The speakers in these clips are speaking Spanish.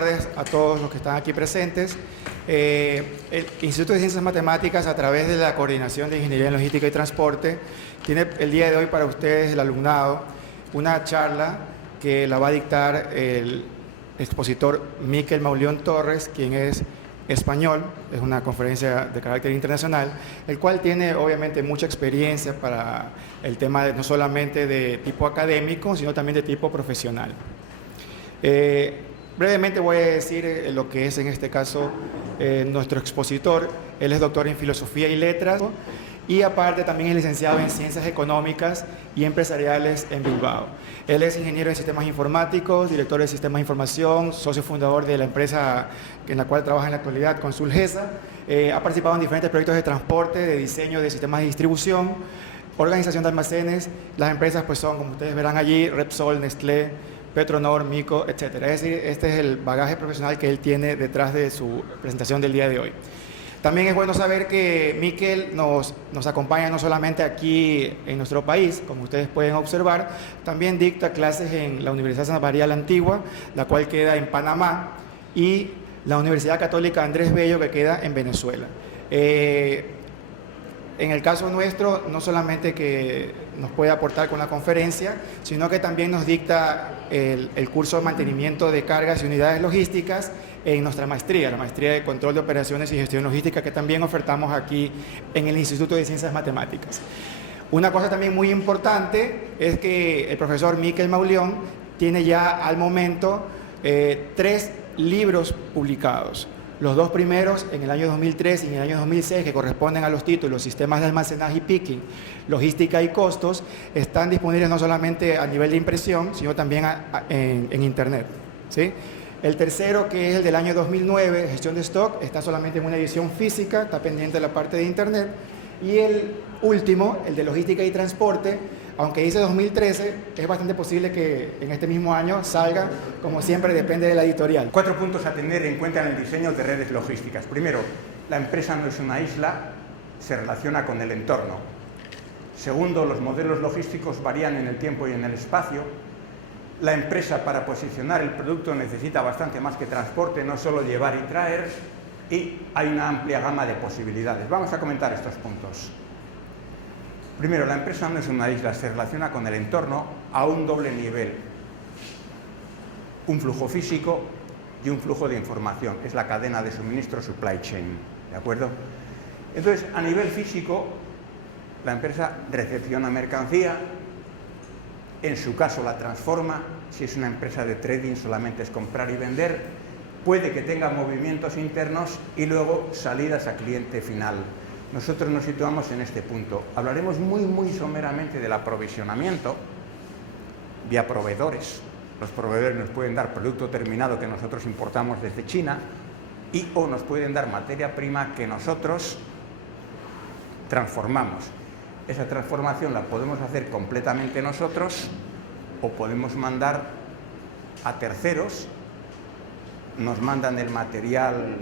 tardes a todos los que están aquí presentes. El Instituto de Ciencias Matemáticas, a través de la Coordinación de Ingeniería en Logística y Transporte, tiene el día de hoy para ustedes, el alumnado, una charla que la va a dictar el expositor Miquel Mauleón Torres, quien es español, es una conferencia de carácter internacional, el cual tiene obviamente mucha experiencia para el tema no solamente de tipo académico, sino también de tipo profesional. Brevemente voy a decir lo que es en este caso nuestro expositor. Él es doctor en Filosofía y Letras y aparte también es licenciado en Ciencias Económicas y Empresariales en Bilbao. Él es ingeniero en Sistemas Informáticos, director de Sistemas de Información, socio fundador de la empresa en la cual trabaja en la actualidad, Consulgesa. Ha participado en diferentes proyectos de transporte, de diseño de sistemas de distribución, organización de almacenes. Las empresas pues son, como ustedes verán allí, Repsol, Nestlé, Petronor, Mico, etc. Es decir, este es el bagaje profesional que él tiene detrás de su presentación del día de hoy. También es bueno saber que Miquel nos acompaña no solamente aquí en nuestro país, como ustedes pueden observar, también dicta clases en la Universidad Santa María la Antigua, la cual queda en Panamá, y la Universidad Católica Andrés Bello, que queda en Venezuela. En el caso nuestro, no solamente que nos puede aportar con la conferencia, sino que también nos dicta el curso de mantenimiento de cargas y unidades logísticas en nuestra maestría, la maestría de Control de Operaciones y Gestión Logística, que también ofertamos aquí en el Instituto de Ciencias Matemáticas. Una cosa también muy importante es que el profesor Miquel Mauleón tiene ya al momento 3 libros publicados. Los 2 primeros en el año 2003 y en el año 2006, que corresponden a los títulos Sistemas de Almacenaje y Picking, Logística y Costos, están disponibles no solamente a nivel de impresión, sino también en Internet, ¿sí? El tercero, que es el del año 2009, Gestión de Stock, está solamente en una edición física, está pendiente de la parte de Internet. Y el último, el de Logística y Transporte, aunque dice 2013, es bastante posible que en este mismo año salga, como siempre depende de la editorial. 4 puntos a tener en cuenta en el diseño de redes logísticas. Primero, la empresa no es una isla, se relaciona con el entorno. Segundo, los modelos logísticos varían en el tiempo y en el espacio. La empresa, para posicionar el producto, necesita bastante más que transporte, no solo llevar y traer, y hay una amplia gama de posibilidades. Vamos a comentar estos puntos. Primero, la empresa no es una isla, se relaciona con el entorno a un doble nivel. Un flujo físico y un flujo de información. Es la cadena de suministro, supply chain, ¿de acuerdo? Entonces, a nivel físico, la empresa recepciona mercancía, en su caso la transforma. Si es una empresa de trading, solamente es comprar y vender. Puede que tenga movimientos internos y luego salidas a cliente final. Nosotros nos situamos en este punto. Hablaremos muy someramente del aprovisionamiento vía proveedores. Los proveedores nos pueden dar producto terminado que nosotros importamos desde China o nos pueden dar materia prima que nosotros transformamos. Esa transformación la podemos hacer completamente nosotros o podemos mandar a terceros. Nos mandan el material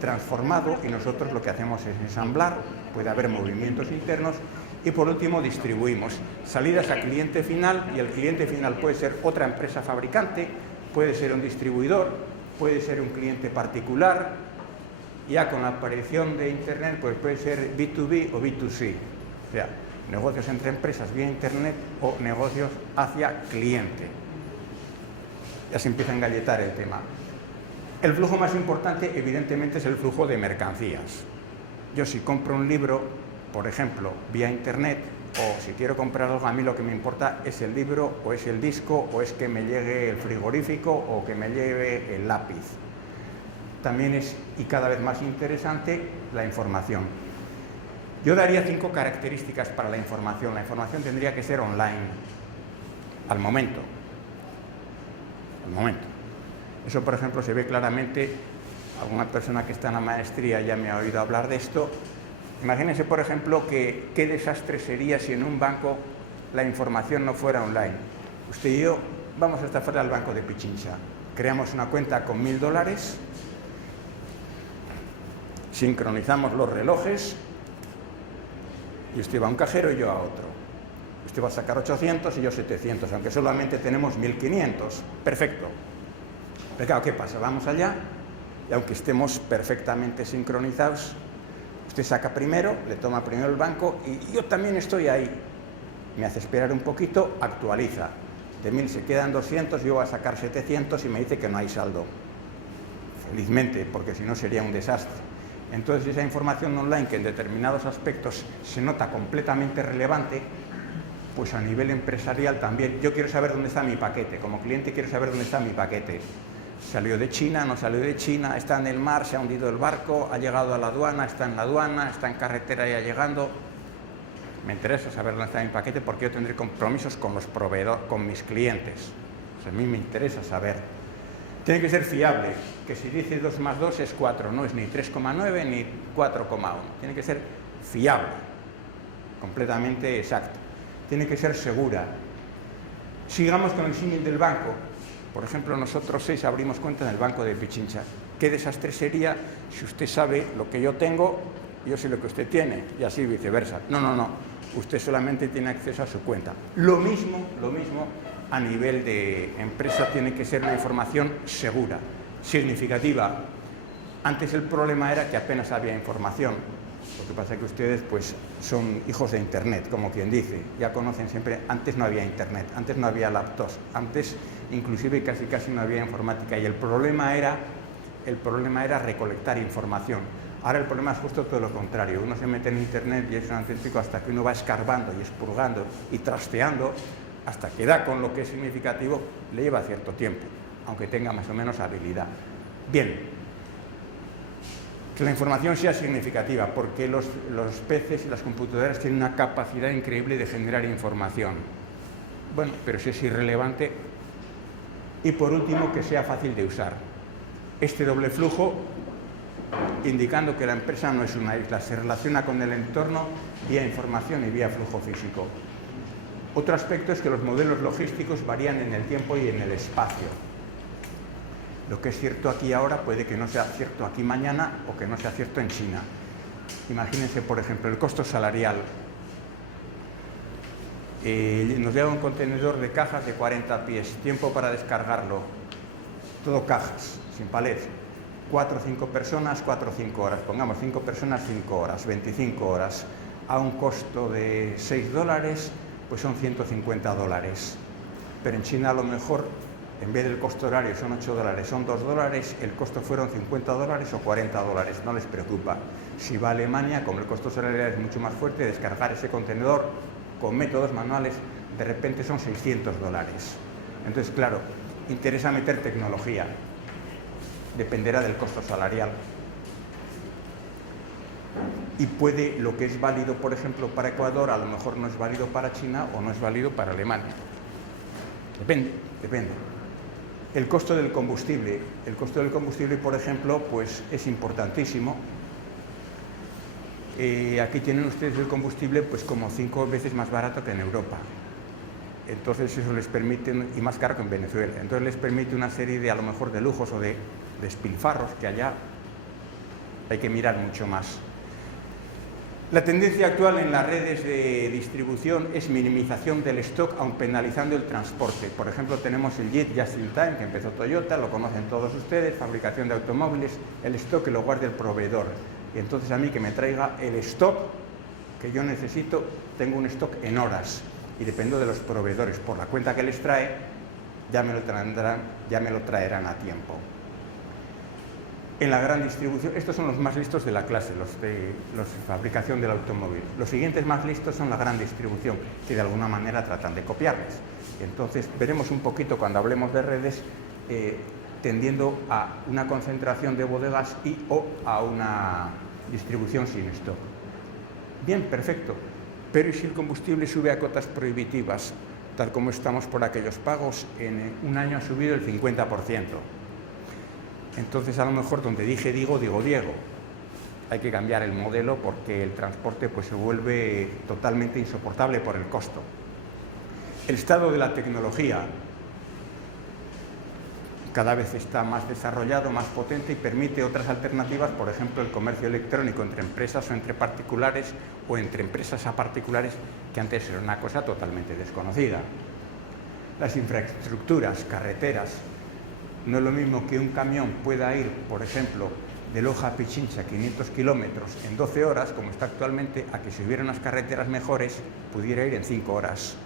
transformado y nosotros lo que hacemos es ensamblar. Puede haber movimientos internos y por último distribuimos salidas a cliente final, y el cliente final puede ser otra empresa fabricante, puede ser un distribuidor, puede ser un cliente particular. Ya con la aparición de Internet pues puede ser B2B o B2C, o sea, negocios entre empresas vía Internet o negocios hacia cliente. Ya se empieza a engalletar el tema. El flujo más importante, evidentemente, es el flujo de mercancías. Yo, si compro un libro, por ejemplo, vía Internet, o si quiero comprar algo, a mí lo que me importa es el libro, o es el disco, o es que me llegue el frigorífico, o que me llegue el lápiz. También es, y cada vez más interesante, la información. Yo daría 5 características para la información. La información tendría que ser online, al momento. Al momento. Eso, por ejemplo, se ve claramente. Alguna persona que está en la maestría ya me ha oído hablar de esto. Imagínense, por ejemplo, que qué desastre sería si en un banco la información no fuera online. Usted y yo vamos hasta fuera del banco de Pichincha. Creamos una cuenta con $1000, sincronizamos los relojes y usted va a un cajero y yo a otro. Usted va a sacar 800 y yo 700, aunque solamente tenemos 1500. Perfecto. Pero claro, ¿qué pasa? Vamos allá y aunque estemos perfectamente sincronizados, usted saca primero, le toma primero el banco y yo también estoy ahí. Me hace esperar un poquito, actualiza. De 1000 se quedan 200, yo voy a sacar 700 y me dice que no hay saldo. Felizmente, porque si no sería un desastre. Entonces esa información online que en determinados aspectos se nota completamente relevante, pues a nivel empresarial también. Yo quiero saber dónde está mi paquete, como cliente quiero saber dónde está mi paquete. ¿Salió de China, no salió de China? ¿Está en el mar, se ha hundido el barco, ha llegado a la aduana, está en la aduana, está en carretera ya llegando? Me interesa saber dónde está mi paquete porque yo tendré compromisos con los proveedores, con mis clientes. O sea, a mí me interesa saber. Tiene que ser fiable, que si dice 2 más 2 es 4, no es ni 3,9 ni 4,1. Tiene que ser fiable, completamente exacto. Tiene que ser segura. Sigamos con el símil del banco. Por ejemplo, nosotros 6 abrimos cuenta en el banco de Pichincha. ¿Qué desastre sería si usted sabe lo que yo tengo, yo sé lo que usted tiene, y así viceversa? No, no, no. Usted solamente tiene acceso a su cuenta. Lo mismo a nivel de empresa tiene que ser una información segura, significativa. Antes el problema era que apenas había información. Lo que pasa es que ustedes pues son hijos de Internet, como quien dice. Ya conocen siempre, antes no había Internet, antes no había laptops, antes inclusive casi no había informática. Y el problema era recolectar información. Ahora el problema es justo todo lo contrario. Uno se mete en Internet y es un auténtico hasta que uno va escarbando y expurgando y trasteando hasta que da con lo que es significativo, le lleva cierto tiempo, aunque tenga más o menos habilidad. Bien, que la información sea significativa, porque los PCs y las computadoras tienen una capacidad increíble de generar información. Bueno, pero si es irrelevante. Y por último, que sea fácil de usar. Este doble flujo, indicando que la empresa no es una isla, se relaciona con el entorno vía información y vía flujo físico. Otro aspecto es que los modelos logísticos varían en el tiempo y en el espacio. Lo que es cierto aquí ahora puede que no sea cierto aquí mañana o que no sea cierto en China. Imagínense, por ejemplo, el costo salarial. Nos llega un contenedor de cajas de 40 pies, tiempo para descargarlo, todo cajas, sin palets. 4 o 5 personas, 4 o 5 horas. Pongamos 5 personas, 5 horas, 25 horas. A un costo de $6, pues son $150. Pero en China a lo mejor, en vez del costo horario son $8, son $2, el costo fueron $50 o $40, no les preocupa. Si va a Alemania, como el costo salarial es mucho más fuerte, descargar ese contenedor con métodos manuales, de repente son $600. Entonces, claro, interesa meter tecnología, dependerá del costo salarial. Y puede, lo que es válido, por ejemplo, para Ecuador, a lo mejor no es válido para China o no es válido para Alemania. Depende. El costo del combustible. El costo del combustible, por ejemplo, pues es importantísimo. Aquí tienen ustedes el combustible pues como 5 veces más barato que en Europa. Entonces eso les permite, y más caro que en Venezuela, entonces les permite una serie de, a lo mejor, de lujos o de despilfarros que allá hay que mirar mucho más. La tendencia actual en las redes de distribución es minimización del stock, aun penalizando el transporte. Por ejemplo, tenemos el JIT Just in Time, que empezó Toyota, lo conocen todos ustedes, fabricación de automóviles, el stock que lo guarde el proveedor. Y entonces a mí que me traiga el stock que yo necesito, tengo un stock en horas y dependo de los proveedores. Por la cuenta que les trae, ya me lo traerán a tiempo. En la gran distribución, estos son los más listos de la clase, los de fabricación del automóvil. Los siguientes más listos son la gran distribución, que de alguna manera tratan de copiarles. Entonces veremos un poquito cuando hablemos de redes, tendiendo a una concentración de bodegas y o a una distribución sin stock. Bien, perfecto. Pero ¿y si el combustible sube a cotas prohibitivas, tal como estamos por aquellos pagos? En un año ha subido el 50%. Entonces, a lo mejor donde dije digo, digo Diego. Hay que cambiar el modelo porque el transporte pues, se vuelve totalmente insoportable por el costo. El estado de la tecnología cada vez está más desarrollado, más potente y permite otras alternativas, por ejemplo, el comercio electrónico entre empresas o entre particulares o entre empresas a particulares, que antes era una cosa totalmente desconocida. Las infraestructuras, carreteras, No es lo mismo que un camión pueda ir, por ejemplo, de Loja a Pichincha 500 kilómetros en 12 horas, como está actualmente, a que si hubiera unas carreteras mejores pudiera ir en 5 horas.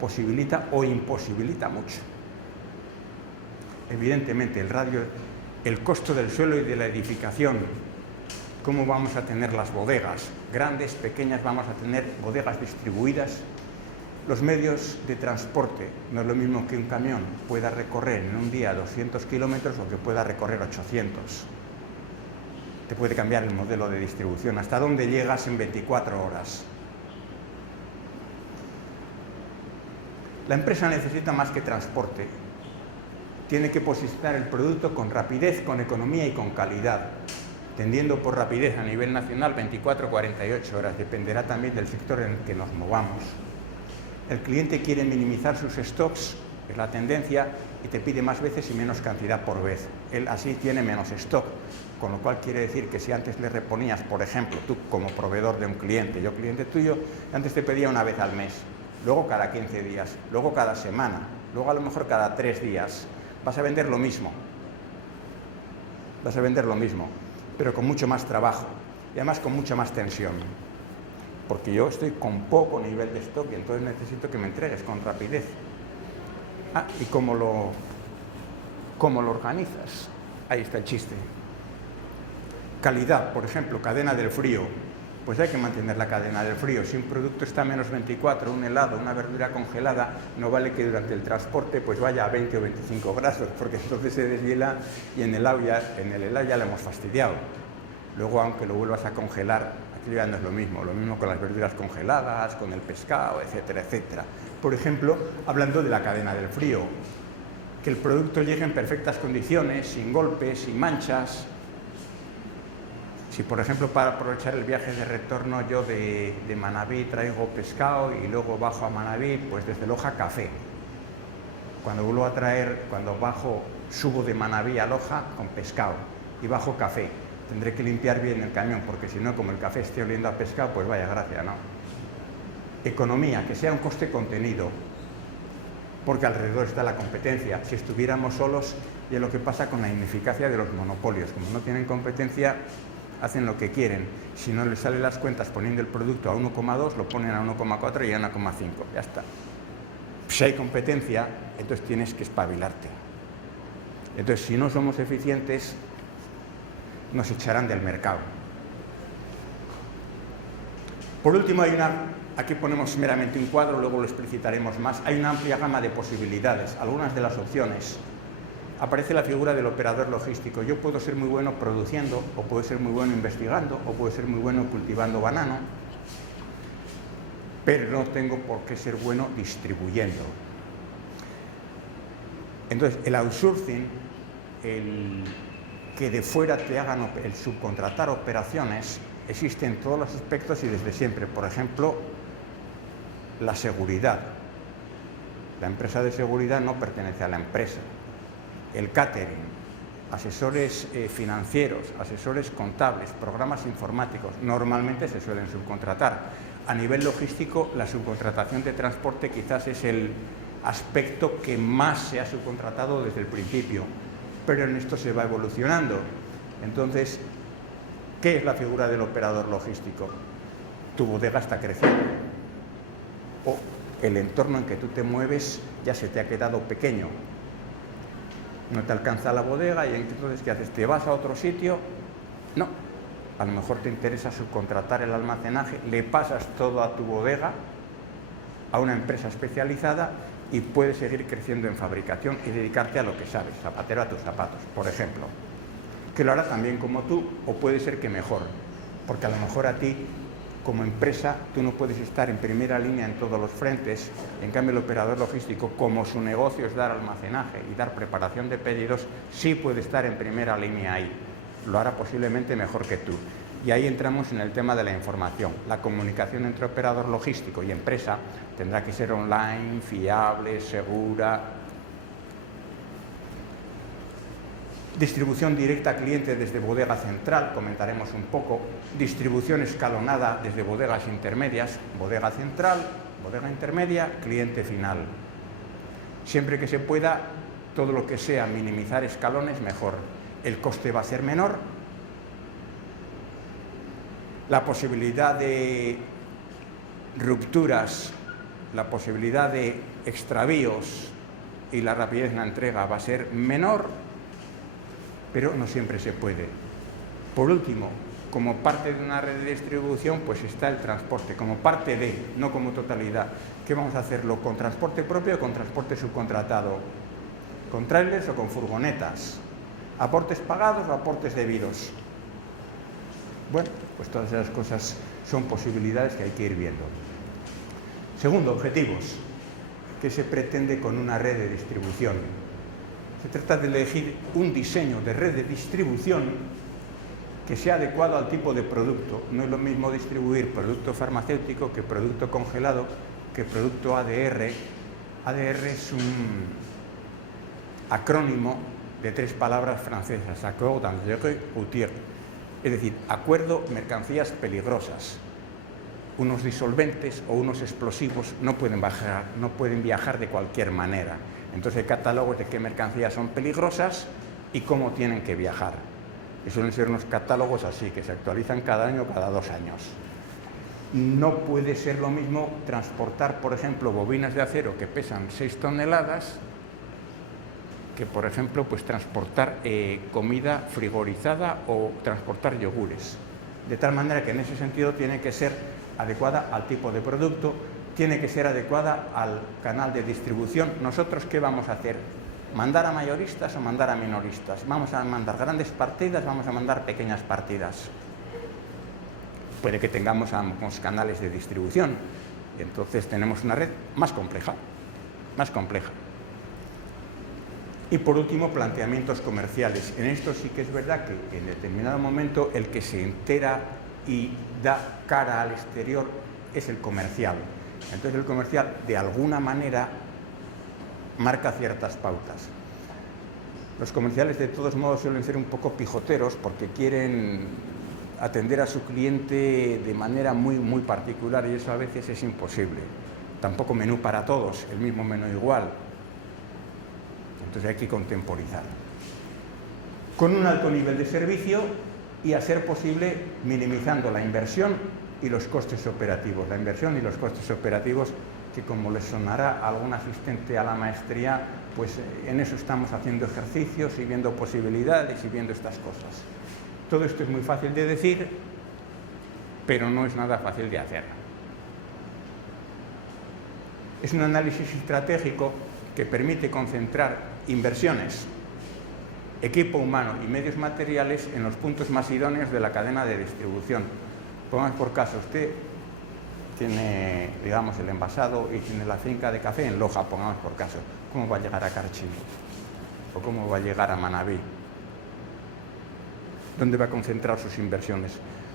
Posibilita o imposibilita mucho. Evidentemente, el costo del suelo y de la edificación, cómo vamos a tener las bodegas, grandes, pequeñas, vamos a tener bodegas distribuidas. Los medios de transporte, no es lo mismo que un camión pueda recorrer en un día 200 kilómetros o que pueda recorrer 800. Te puede cambiar el modelo de distribución, hasta dónde llegas en 24 horas. La empresa necesita más que transporte. Tiene que posicionar el producto con rapidez, con economía y con calidad. Tendiendo por rapidez a nivel nacional 24-48 horas, dependerá también del sector en el que nos movamos. El cliente quiere minimizar sus stocks, es la tendencia, y te pide más veces y menos cantidad por vez. Él así tiene menos stock, con lo cual quiere decir que si antes le reponías, por ejemplo, tú como proveedor de un cliente, yo cliente tuyo, antes te pedía una vez al mes, luego cada 15 días, luego cada semana, luego a lo mejor cada 3 días. Vas a vender lo mismo. Vas a vender lo mismo, pero con mucho más trabajo y además con mucha más tensión. Porque yo estoy con poco nivel de stock y entonces necesito que me entregues con rapidez. ¿Y cómo lo organizas? Ahí está el chiste. Calidad, por ejemplo, cadena del frío. Pues hay que mantener la cadena del frío. Si un producto está a menos 24, un helado, una verdura congelada, no vale que durante el transporte pues vaya a 20 o 25 grados, porque entonces se deshiela y en el helado ya le hemos fastidiado. Luego, aunque lo vuelvas a congelar, aquí ya no es lo mismo con las verduras congeladas, con el pescado, etcétera, etcétera. Por ejemplo, hablando de la cadena del frío, que el producto llegue en perfectas condiciones, sin golpes, sin manchas. Si, por ejemplo, para aprovechar el viaje de retorno yo de Manabí traigo pescado y luego bajo a Manabí, pues desde Loja café. Cuando subo de Manabí a Loja con pescado y bajo café. Tendré que limpiar bien el camión, porque si no, como el café esté oliendo a pescado, pues vaya gracia, ¿no? Economía, que sea un coste contenido, porque alrededor está la competencia. Si estuviéramos solos, y es lo que pasa con la ineficacia de los monopolios. Como no tienen competencia, hacen lo que quieren. Si no les salen las cuentas poniendo el producto a 1,2, lo ponen a 1,4 y a 1,5. Ya está. Si hay competencia, entonces tienes que espabilarte. Entonces, si no somos eficientes, nos echarán del mercado. Por último, aquí ponemos meramente un cuadro, luego lo explicitaremos más. Hay una amplia gama de posibilidades, algunas de las opciones. Aparece la figura del operador logístico. Yo puedo ser muy bueno produciendo, o puedo ser muy bueno investigando, o puedo ser muy bueno cultivando banano, pero no tengo por qué ser bueno distribuyendo. Entonces, el outsourcing, que de fuera te hagan el subcontratar operaciones, existe en todos los aspectos y desde siempre. Por ejemplo, la seguridad. La empresa de seguridad no pertenece a la empresa. El catering, asesores financieros, asesores contables, programas informáticos, normalmente se suelen subcontratar. A nivel logístico, la subcontratación de transporte quizás es el aspecto que más se ha subcontratado desde el principio, pero en esto se va evolucionando. Entonces, ¿qué es la figura del operador logístico? Tu bodega está creciendo, o el entorno en que tú te mueves ya se te ha quedado pequeño. No te alcanza la bodega y entonces, ¿qué haces? ¿Te vas a otro sitio? No. A lo mejor te interesa subcontratar el almacenaje, le pasas todo a tu bodega, a una empresa especializada, y puedes seguir creciendo en fabricación y dedicarte a lo que sabes, zapatero a tus zapatos, por ejemplo. Que lo hará también como tú, o puede ser que mejor, porque a lo mejor a ti, como empresa, tú no puedes estar en primera línea en todos los frentes. En cambio, el operador logístico, como su negocio es dar almacenaje y dar preparación de pedidos, sí puede estar en primera línea ahí. Lo hará posiblemente mejor que tú. Y ahí entramos en el tema de la información. La comunicación entre operador logístico y empresa tendrá que ser online, fiable, segura. Distribución directa a cliente desde bodega central, comentaremos un poco. Distribución escalonada desde bodegas intermedias, bodega central, bodega intermedia, cliente final. Siempre que se pueda, todo lo que sea minimizar escalones, mejor. El coste va a ser menor. La posibilidad de rupturas, la posibilidad de extravíos y la rapidez en la entrega va a ser menor, pero no siempre se puede. Por último, como parte de una red de distribución, pues está el transporte, como parte de, no como totalidad. ¿Qué vamos a hacerlo? ¿Con transporte propio o con transporte subcontratado? ¿Con trailers o con furgonetas? ¿Aportes pagados o aportes debidos? Bueno, pues todas esas cosas son posibilidades que hay que ir viendo. Segundo, objetivos. ¿Qué se pretende con una red de distribución? Se trata de elegir un diseño de red de distribución que sea adecuado al tipo de producto. No es lo mismo distribuir producto farmacéutico que producto congelado, que producto ADR. ADR es un acrónimo de 3 palabras francesas, Accord dangereux routier, es decir, acuerdo mercancías peligrosas. Unos disolventes o unos explosivos no pueden viajar de cualquier manera. Entonces hay catálogos de qué mercancías son peligrosas y cómo tienen que viajar. Y suelen ser unos catálogos así, que se actualizan cada año o cada 2 años. No puede ser lo mismo transportar, por ejemplo, bobinas de acero que pesan 6 toneladas, que, por ejemplo, pues transportar comida frigorizada o transportar yogures. De tal manera que en ese sentido tiene que ser adecuada al tipo de producto, tiene que ser adecuada al canal de distribución. ¿Nosotros qué vamos a hacer? ¿Mandar a mayoristas o mandar a minoristas? ¿Vamos a mandar grandes partidas? ¿Vamos a mandar pequeñas partidas? Puede que tengamos ambos canales de distribución. Entonces tenemos una red más compleja. Y por último, planteamientos comerciales. En esto sí que es verdad que en determinado momento el que se entera y da cara al exterior es el comercial. Entonces el comercial de alguna manera marca ciertas pautas. Los comerciales de todos modos suelen ser un poco pijoteros porque quieren atender a su cliente de manera muy particular y eso a veces es imposible. Tampoco menú para todos, el mismo menú igual. Entonces hay que contemporizar. Con un alto nivel de servicio y, a ser posible, minimizando la inversión y los costes operativos. La inversión y los costes operativos que, como les sonará a algún asistente a la maestría, pues en eso estamos haciendo ejercicios y viendo posibilidades y viendo estas cosas. Todo esto es muy fácil de decir, pero no es nada fácil de hacer. Es un análisis estratégico que permite concentrar inversiones, equipo humano y medios materiales en los puntos más idóneos de la cadena de distribución. Pongamos por caso, usted tiene, digamos, el envasado y tiene la finca de café en Loja, pongamos por caso. ¿Cómo va a llegar a Carchi? ¿O cómo va a llegar a Manabí? ¿Dónde va a concentrar sus inversiones?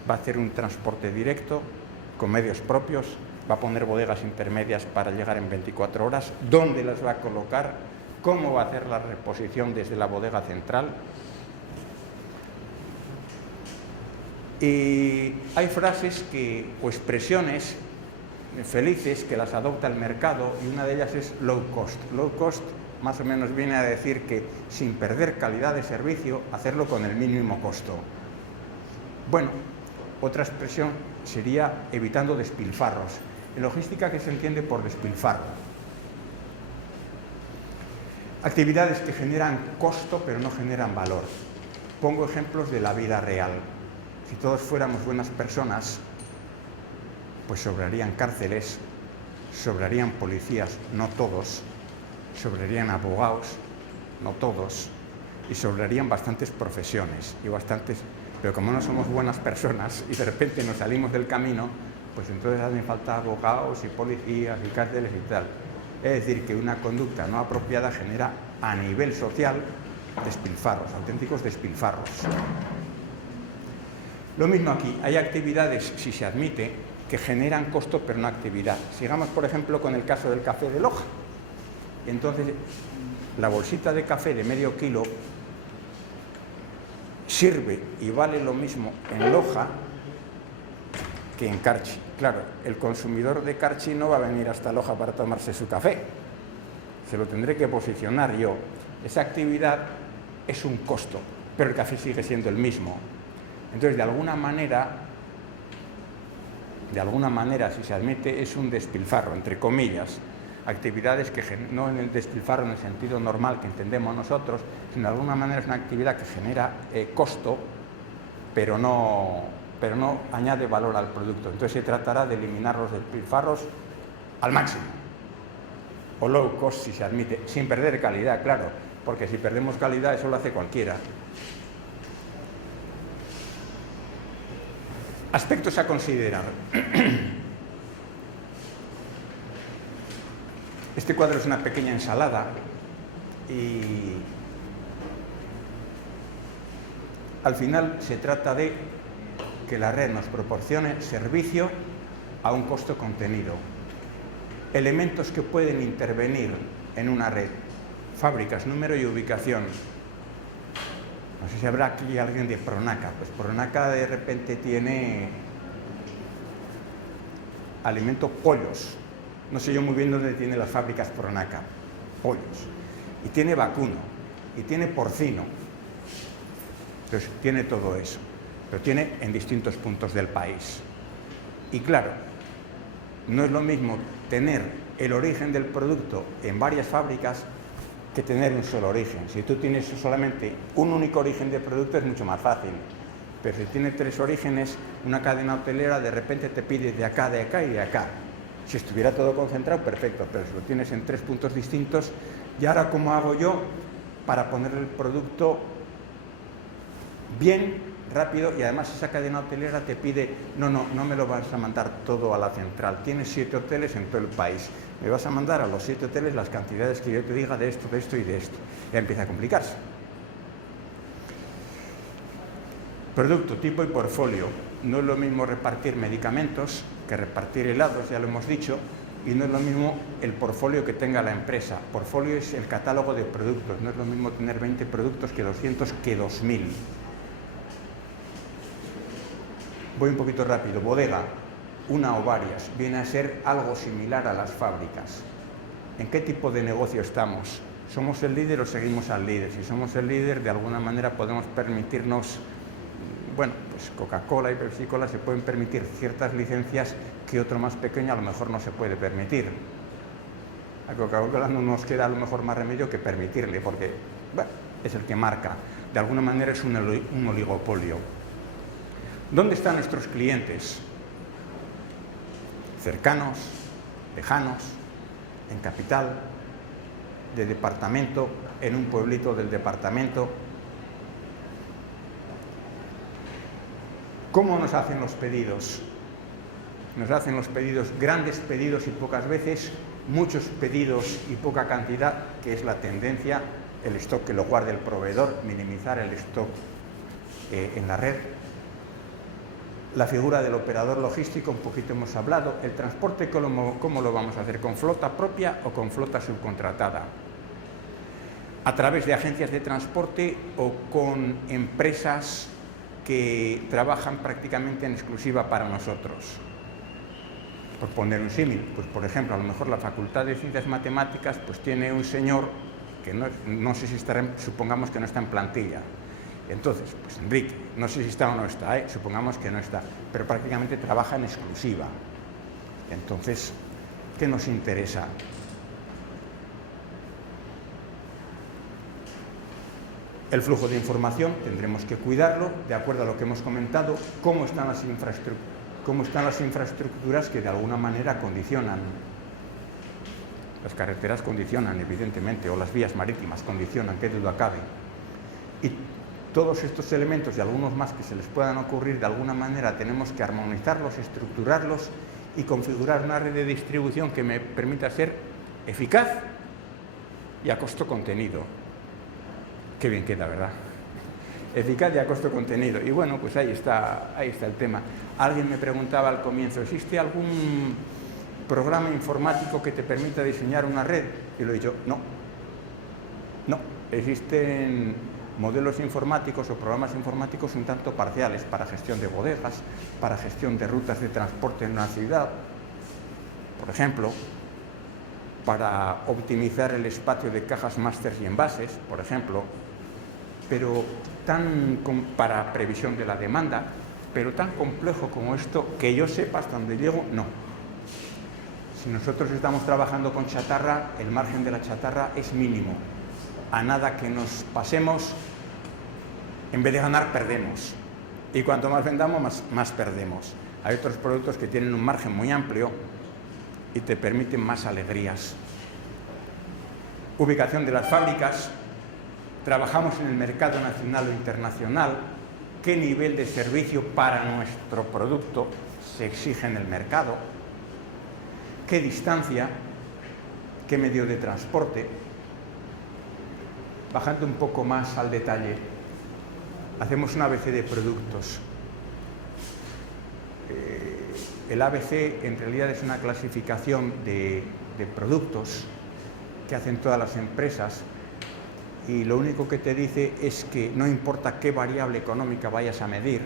¿Va a hacer un transporte directo con medios propios? ¿Va a poner bodegas intermedias para llegar en 24 horas? ¿Dónde las va a colocar? ¿Cómo va a hacer la reposición desde la bodega central? Y hay frases o expresiones felices que las adopta el mercado y una de ellas es low cost. Low cost más o menos viene a decir que sin perder calidad de servicio, hacerlo con el mínimo costo. Bueno, otra expresión sería evitando despilfarros. En logística, ¿qué se entiende por despilfarro? Actividades que generan costo pero no generan valor. Pongo ejemplos de la vida real. Si todos fuéramos buenas personas, pues sobrarían cárceles, sobrarían policías, no todos, sobrarían abogados, no todos, y sobrarían bastantes profesiones y bastantes. Pero como no somos buenas personas y de repente nos salimos del camino, pues entonces hacen falta abogados y policías y cárceles y tal. Es decir, que una conducta no apropiada genera a nivel social despilfarros, auténticos despilfarros. Lo mismo aquí, hay actividades, si se admite, que generan costo pero no actividad. Sigamos, por ejemplo, con el caso del café de Loja. Entonces, la bolsita de café de medio kilo sirve y vale lo mismo en Loja que en Carchi. Claro, el consumidor de Carchi no va a venir hasta Loja para tomarse su café. Se lo tendré que posicionar yo. esa actividad es un costo, pero el café sigue siendo el mismo. Entonces, de alguna manera, si se admite, es un despilfarro, entre comillas, actividades que no en el despilfarro en el sentido normal que entendemos nosotros, sino de alguna manera es una actividad que genera costo, pero no añade valor al producto. Entonces se tratará de eliminar los despilfarros al máximo, o low cost si se admite, sin perder calidad, claro, porque si perdemos calidad eso lo hace cualquiera. Aspectos a considerar. Este cuadro es una pequeña ensalada y al final se trata de que la red nos proporcione servicio a un costo contenido. Elementos que pueden intervenir en una red: fábricas, número y ubicación. No sé si habrá aquí alguien de Pronaca. Pues Pronaca de repente tiene alimento pollos. No sé yo muy bien dónde tiene las fábricas Pronaca. Pollos. Y tiene vacuno. Y tiene porcino. Entonces tiene todo eso. Pero tiene en distintos puntos del país. Y claro, no es lo mismo tener el origen del producto en varias fábricas que tener un solo origen. Si tú tienes solamente un único origen de producto es mucho más fácil, pero si tienes 3 orígenes, una cadena hotelera de repente te pide de acá y de acá. Si estuviera todo concentrado, perfecto, pero si lo tienes en 3 puntos distintos, ¿y ahora cómo hago yo para poner el producto bien, rápido? Y además esa cadena hotelera te pide, no me lo vas a mandar todo a la central, tienes 7 hoteles en todo el país, me vas a mandar a los 7 hoteles las cantidades que yo te diga de esto y de esto. Ya empieza a complicarse. Producto, tipo y portfolio. No es lo mismo repartir medicamentos que repartir helados, ya lo hemos dicho, y no es lo mismo el portfolio que tenga la empresa. Portfolio es el catálogo de productos, no es lo mismo tener 20 productos que 200 que 2000. Voy un poquito rápido. Bodega, una o varias, viene a ser algo similar a las fábricas. ¿En qué tipo de negocio estamos? ¿Somos el líder o seguimos al líder? Si somos el líder, de alguna manera podemos permitirnos, bueno, pues Coca-Cola y Pepsi-Cola se pueden permitir ciertas licencias que otro más pequeño a lo mejor no se puede permitir. A Coca-Cola no nos queda a lo mejor más remedio que permitirle, porque bueno, es el que marca. De alguna manera es un oligopolio. ¿Dónde están nuestros clientes? Cercanos, lejanos, en capital, de departamento, en un pueblito del departamento. ¿Cómo nos hacen los pedidos? Nos hacen los pedidos, grandes pedidos y pocas veces, muchos pedidos y poca cantidad, que es la tendencia, el stock que lo guarde el proveedor, minimizar el stock en la red. La figura del operador logístico, un poquito hemos hablado. El transporte, ¿cómo lo vamos a hacer? ¿Con flota propia o con flota subcontratada? ¿A través de agencias de transporte o con empresas que trabajan prácticamente en exclusiva para nosotros? Por poner un símil, pues por ejemplo, a lo mejor la Facultad de Ciencias Matemáticas pues tiene un señor que no sé si estará, supongamos que no está en plantilla. Entonces, pues Enrique, no sé si está o no está, supongamos que no está, pero prácticamente trabaja en exclusiva. Entonces, ¿qué nos interesa? El flujo de información tendremos que cuidarlo, de acuerdo a lo que hemos comentado, cómo están las infraestructuras que de alguna manera condicionan. Las carreteras condicionan, evidentemente, o las vías marítimas condicionan, qué duda cabe. Y todos estos elementos y algunos más que se les puedan ocurrir, de alguna manera tenemos que armonizarlos, estructurarlos y configurar una red de distribución que me permita ser eficaz y a costo contenido. Qué bien queda, ¿verdad? Eficaz y a costo contenido. Y bueno, pues ahí está el tema. Alguien me preguntaba al comienzo, ¿existe algún programa informático que te permita diseñar una red? Y lo he dicho, no. Existen modelos informáticos o programas informáticos un tanto parciales para gestión de bodegas, para gestión de rutas de transporte en una ciudad, por ejemplo, para optimizar el espacio de cajas, másters y envases, por ejemplo, pero para previsión de la demanda, pero tan complejo como esto, que yo sepa hasta donde llego, no. Si nosotros estamos trabajando con chatarra, el margen de la chatarra es mínimo. A nada que nos pasemos, en vez de ganar, perdemos. Y cuanto más vendamos, más perdemos. Hay otros productos que tienen un margen muy amplio y te permiten más alegrías. Ubicación de las fábricas. Trabajamos en el mercado nacional o internacional. ¿Qué nivel de servicio para nuestro producto se exige en el mercado? ¿Qué distancia? ¿Qué medio de transporte? Bajando un poco más al detalle, hacemos un ABC de productos. El ABC en realidad es una clasificación de productos que hacen todas las empresas, y lo único que te dice es que no importa qué variable económica vayas a medir,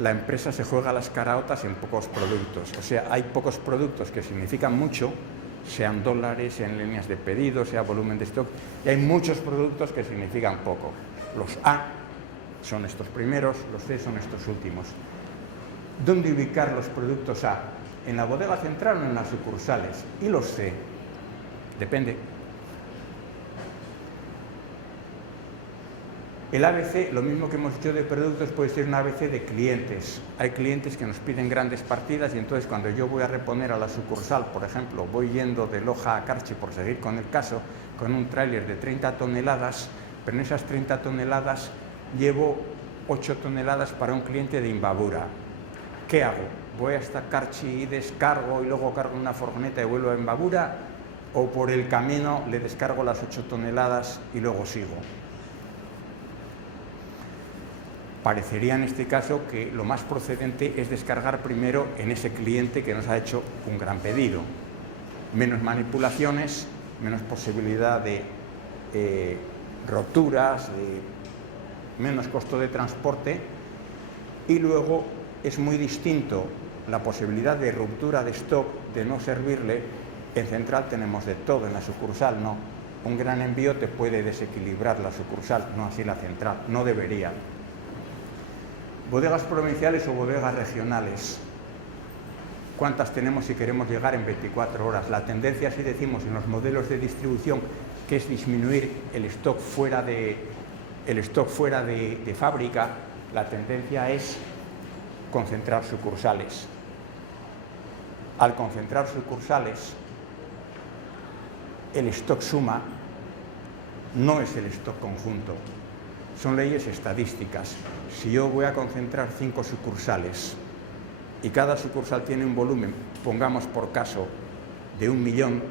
la empresa se juega las caraotas en pocos productos. O sea, hay pocos productos que significan mucho, sean dólares, sean líneas de pedido, sea volumen de stock, y hay muchos productos que significan poco. Los A son estos primeros, los C son estos últimos. ¿Dónde ubicar los productos A? ¿En la bodega central o en las sucursales? ¿Y los C? Depende. El ABC, lo mismo que hemos dicho de productos, puede ser un ABC de clientes. Hay clientes que nos piden grandes partidas y entonces cuando yo voy a reponer a la sucursal, por ejemplo, voy yendo de Loja a Carchi, por seguir con el caso, con un tráiler de 30 toneladas, pero en esas 30 toneladas llevo 8 toneladas para un cliente de Imbabura. ¿Qué hago? ¿Voy hasta Carchi y descargo y luego cargo una furgoneta y vuelvo a Imbabura? ¿O por el camino le descargo las 8 toneladas y luego sigo? Parecería en este caso que lo más procedente es descargar primero en ese cliente que nos ha hecho un gran pedido. Menos manipulaciones, menos posibilidad de roturas, menos costo de transporte, y luego es muy distinto la posibilidad de ruptura de stock, de no servirle. En central tenemos de todo, en la sucursal no. Un gran envío te puede desequilibrar la sucursal, no así la central, no debería. Bodegas provinciales o bodegas regionales. ¿Cuántas tenemos si queremos llegar en 24 horas? La tendencia, si decimos en los modelos de distribución, que es disminuir el stock fuera de fábrica, la tendencia es concentrar sucursales. Al concentrar sucursales, el stock suma no es el stock conjunto. Son leyes estadísticas. Si yo voy a concentrar 5 sucursales y cada sucursal tiene un volumen, pongamos por caso, de 1 millón,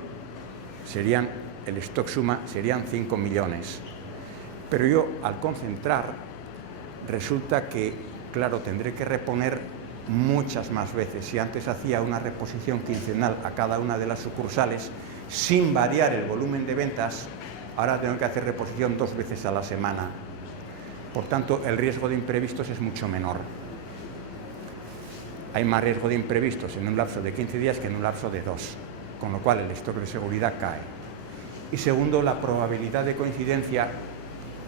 el stock suma serían 5 millones. Pero yo, al concentrar, resulta que, claro, tendré que reponer muchas más veces. Si antes hacía una reposición quincenal a cada una de las sucursales, sin variar el volumen de ventas, ahora tengo que hacer reposición 2 veces a la semana. Por tanto, el riesgo de imprevistos es mucho menor. Hay más riesgo de imprevistos en un lapso de 15 días que en un lapso de 2, con lo cual el stock de seguridad cae. Y segundo, la probabilidad de coincidencia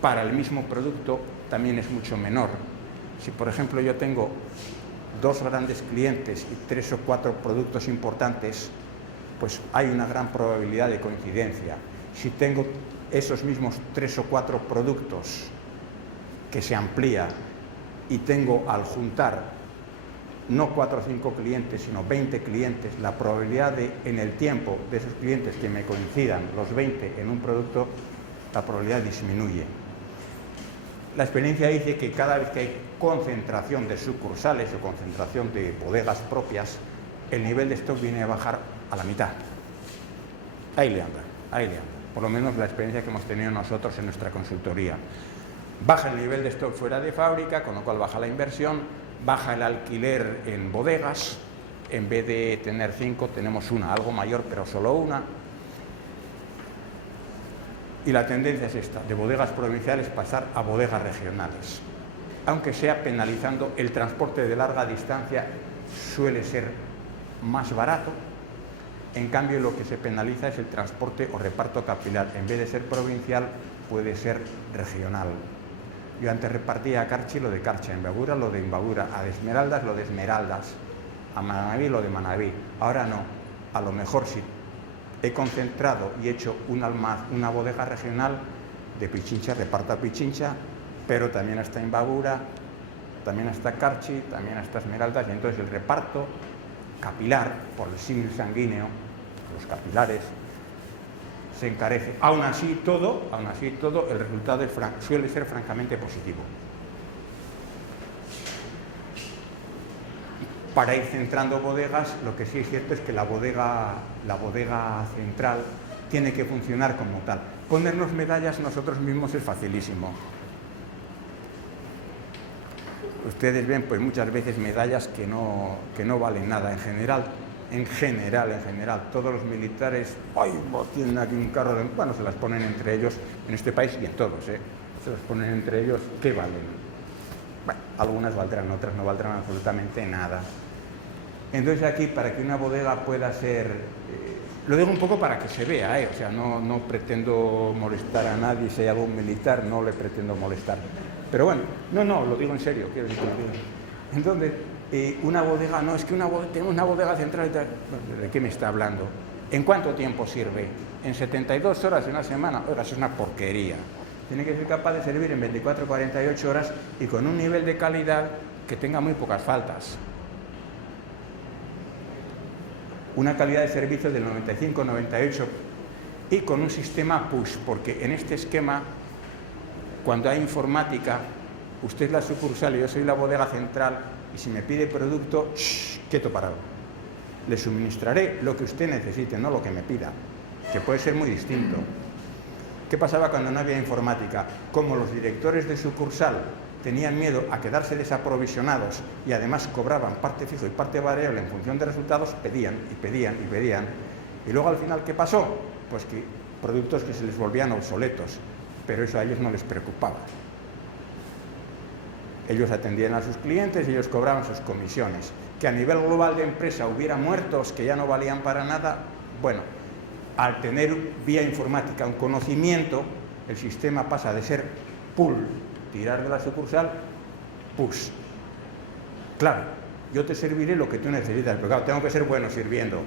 para el mismo producto también es mucho menor. Si, por ejemplo, yo tengo 2 grandes clientes y 3 o 4 productos importantes, pues hay una gran probabilidad de coincidencia. Si tengo esos mismos 3 o 4 productos que se amplía y tengo, al juntar no 4 o 5 clientes, sino 20 clientes, la probabilidad de, en el tiempo, de esos clientes que me coincidan los 20 en un producto, la probabilidad disminuye. La experiencia dice que cada vez que hay concentración de sucursales o concentración de bodegas propias, el nivel de stock viene a bajar a la mitad. Ahí le anda. Por lo menos la experiencia que hemos tenido nosotros en nuestra consultoría. Baja el nivel de stock fuera de fábrica, con lo cual baja la inversión, baja el alquiler en bodegas. En vez de tener 5, tenemos una, algo mayor, pero solo una. Y la tendencia es esta, de bodegas provinciales pasar a bodegas regionales. Aunque sea penalizando, el transporte de larga distancia suele ser más barato En cambio, lo que se penaliza es el transporte o reparto capilar. En vez de ser provincial, puede ser regional. Yo antes repartía a Carchi lo de Carchi, a Imbabura lo de Imbabura, a Esmeraldas lo de Esmeraldas, a Manabí lo de Manabí. Ahora no. A lo mejor sí he concentrado y hecho una bodega regional de Pichincha, reparto a Pichincha, pero también está Imbabura, también está Carchi, también está Esmeraldas, y entonces el reparto capilar, por el símil sanguíneo, los capilares, se encarece. Aún así todo, el resultado suele ser francamente positivo. Para ir centrando bodegas, lo que sí es cierto es que la bodega central tiene que funcionar como tal. Ponernos medallas nosotros mismos es facilísimo. Ustedes ven pues muchas veces medallas que no valen nada. En general, todos los militares, tienen aquí un carro bueno, se las ponen entre ellos en este país y en todos, se las ponen entre ellos, ¿qué valen? Bueno, algunas valdrán, otras no valdrán absolutamente nada. Entonces aquí, para que una bodega pueda ser, lo digo un poco para que se vea, o sea, no pretendo molestar a nadie. Si hay algún militar, no le pretendo molestar. Pero bueno, no, lo digo en serio, quiero decir. Entonces, una bodega, no, es que tenemos una bodega central y tal. ¿De qué me está hablando? ¿En cuánto tiempo sirve? ¿En 72 horas, en una semana? Ahora, eso es una porquería. Tiene que ser capaz de servir en 24 o 48 horas y con un nivel de calidad que tenga muy pocas faltas. Una calidad de servicio del 95-98 y con un sistema push, porque en este esquema, cuando hay informática, usted es la sucursal y yo soy la bodega central, y si me pide producto, quieto parado. Le suministraré lo que usted necesite, no lo que me pida, que puede ser muy distinto. ¿Qué pasaba cuando no había informática? Como los directores de sucursal tenían miedo a quedarse desaprovisionados y además cobraban parte fijo y parte variable en función de resultados, pedían. Y luego al final, ¿qué pasó? Pues que productos que se les volvían obsoletos, pero eso a ellos no les preocupaba. Ellos atendían a sus clientes y ellos cobraban sus comisiones. Que a nivel global de empresa hubiera muertos que ya no valían para nada, bueno, al tener vía informática un conocimiento, el sistema pasa de ser pull, tirar de la sucursal, push. Claro, yo te serviré lo que tú necesitas, pero claro, tengo que ser bueno sirviendo.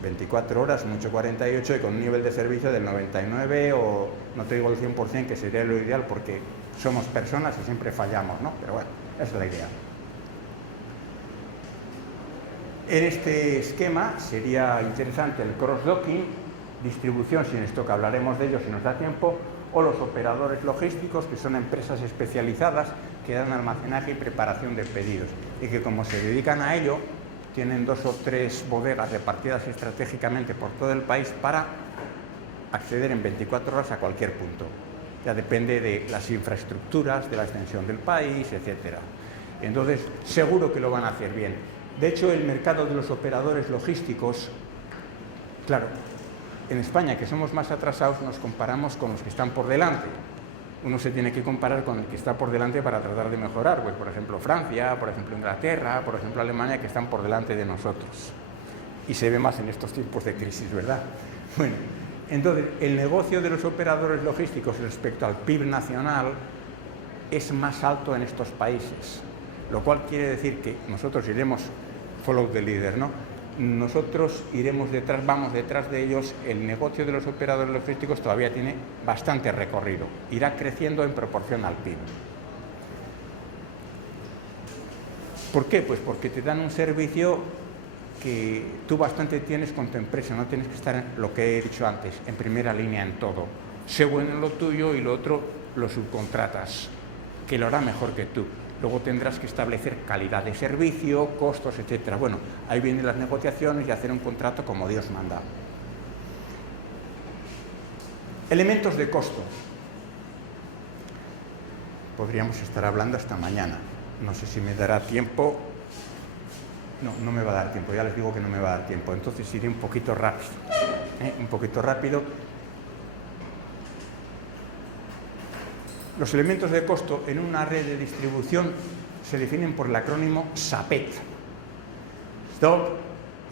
24 horas, mucho 48 y con un nivel de servicio del 99 o no te digo el 100%, que sería lo ideal porque somos personas y siempre fallamos, ¿no? Pero bueno, esa es la idea. En este esquema sería interesante el cross-docking, distribución sin stock, hablaremos de ello si nos da tiempo, o los operadores logísticos, que son empresas especializadas que dan almacenaje y preparación de pedidos y que como se dedican a ello, tienen 2 o 3 bodegas repartidas estratégicamente por todo el país para acceder en 24 horas a cualquier punto. Ya depende de las infraestructuras, de la extensión del país, etc. Entonces, seguro que lo van a hacer bien. De hecho, el mercado de los operadores logísticos, claro, en España, que somos más atrasados, nos comparamos con los que están por delante. Uno se tiene que comparar con el que está por delante para tratar de mejorar, pues por ejemplo Francia, por ejemplo Inglaterra, por ejemplo Alemania, que están por delante de nosotros. Y se ve más en estos tiempos de crisis, ¿verdad? Bueno, entonces el negocio de los operadores logísticos respecto al PIB nacional es más alto en estos países, lo cual quiere decir que nosotros iremos follow the leader, ¿no? Nosotros vamos detrás de ellos. El negocio de los operadores logísticos todavía tiene bastante recorrido, irá creciendo en proporción al PIB. ¿Por qué? Pues porque te dan un servicio que tú bastante tienes con tu empresa, no tienes que estar, en lo que he dicho antes, en primera línea en todo. Sé bueno en lo tuyo y lo otro lo subcontratas, que lo hará mejor que tú. Luego tendrás que establecer calidad de servicio, costos, etc. Bueno, ahí vienen las negociaciones y hacer un contrato como Dios manda. Elementos de costo. Podríamos estar hablando hasta mañana. No sé si me dará tiempo. No me va a dar tiempo, ya les digo que no me va a dar tiempo. Entonces iré un poquito rápido. Un poquito rápido. Los elementos de costo en una red de distribución se definen por el acrónimo SAPET. Stock,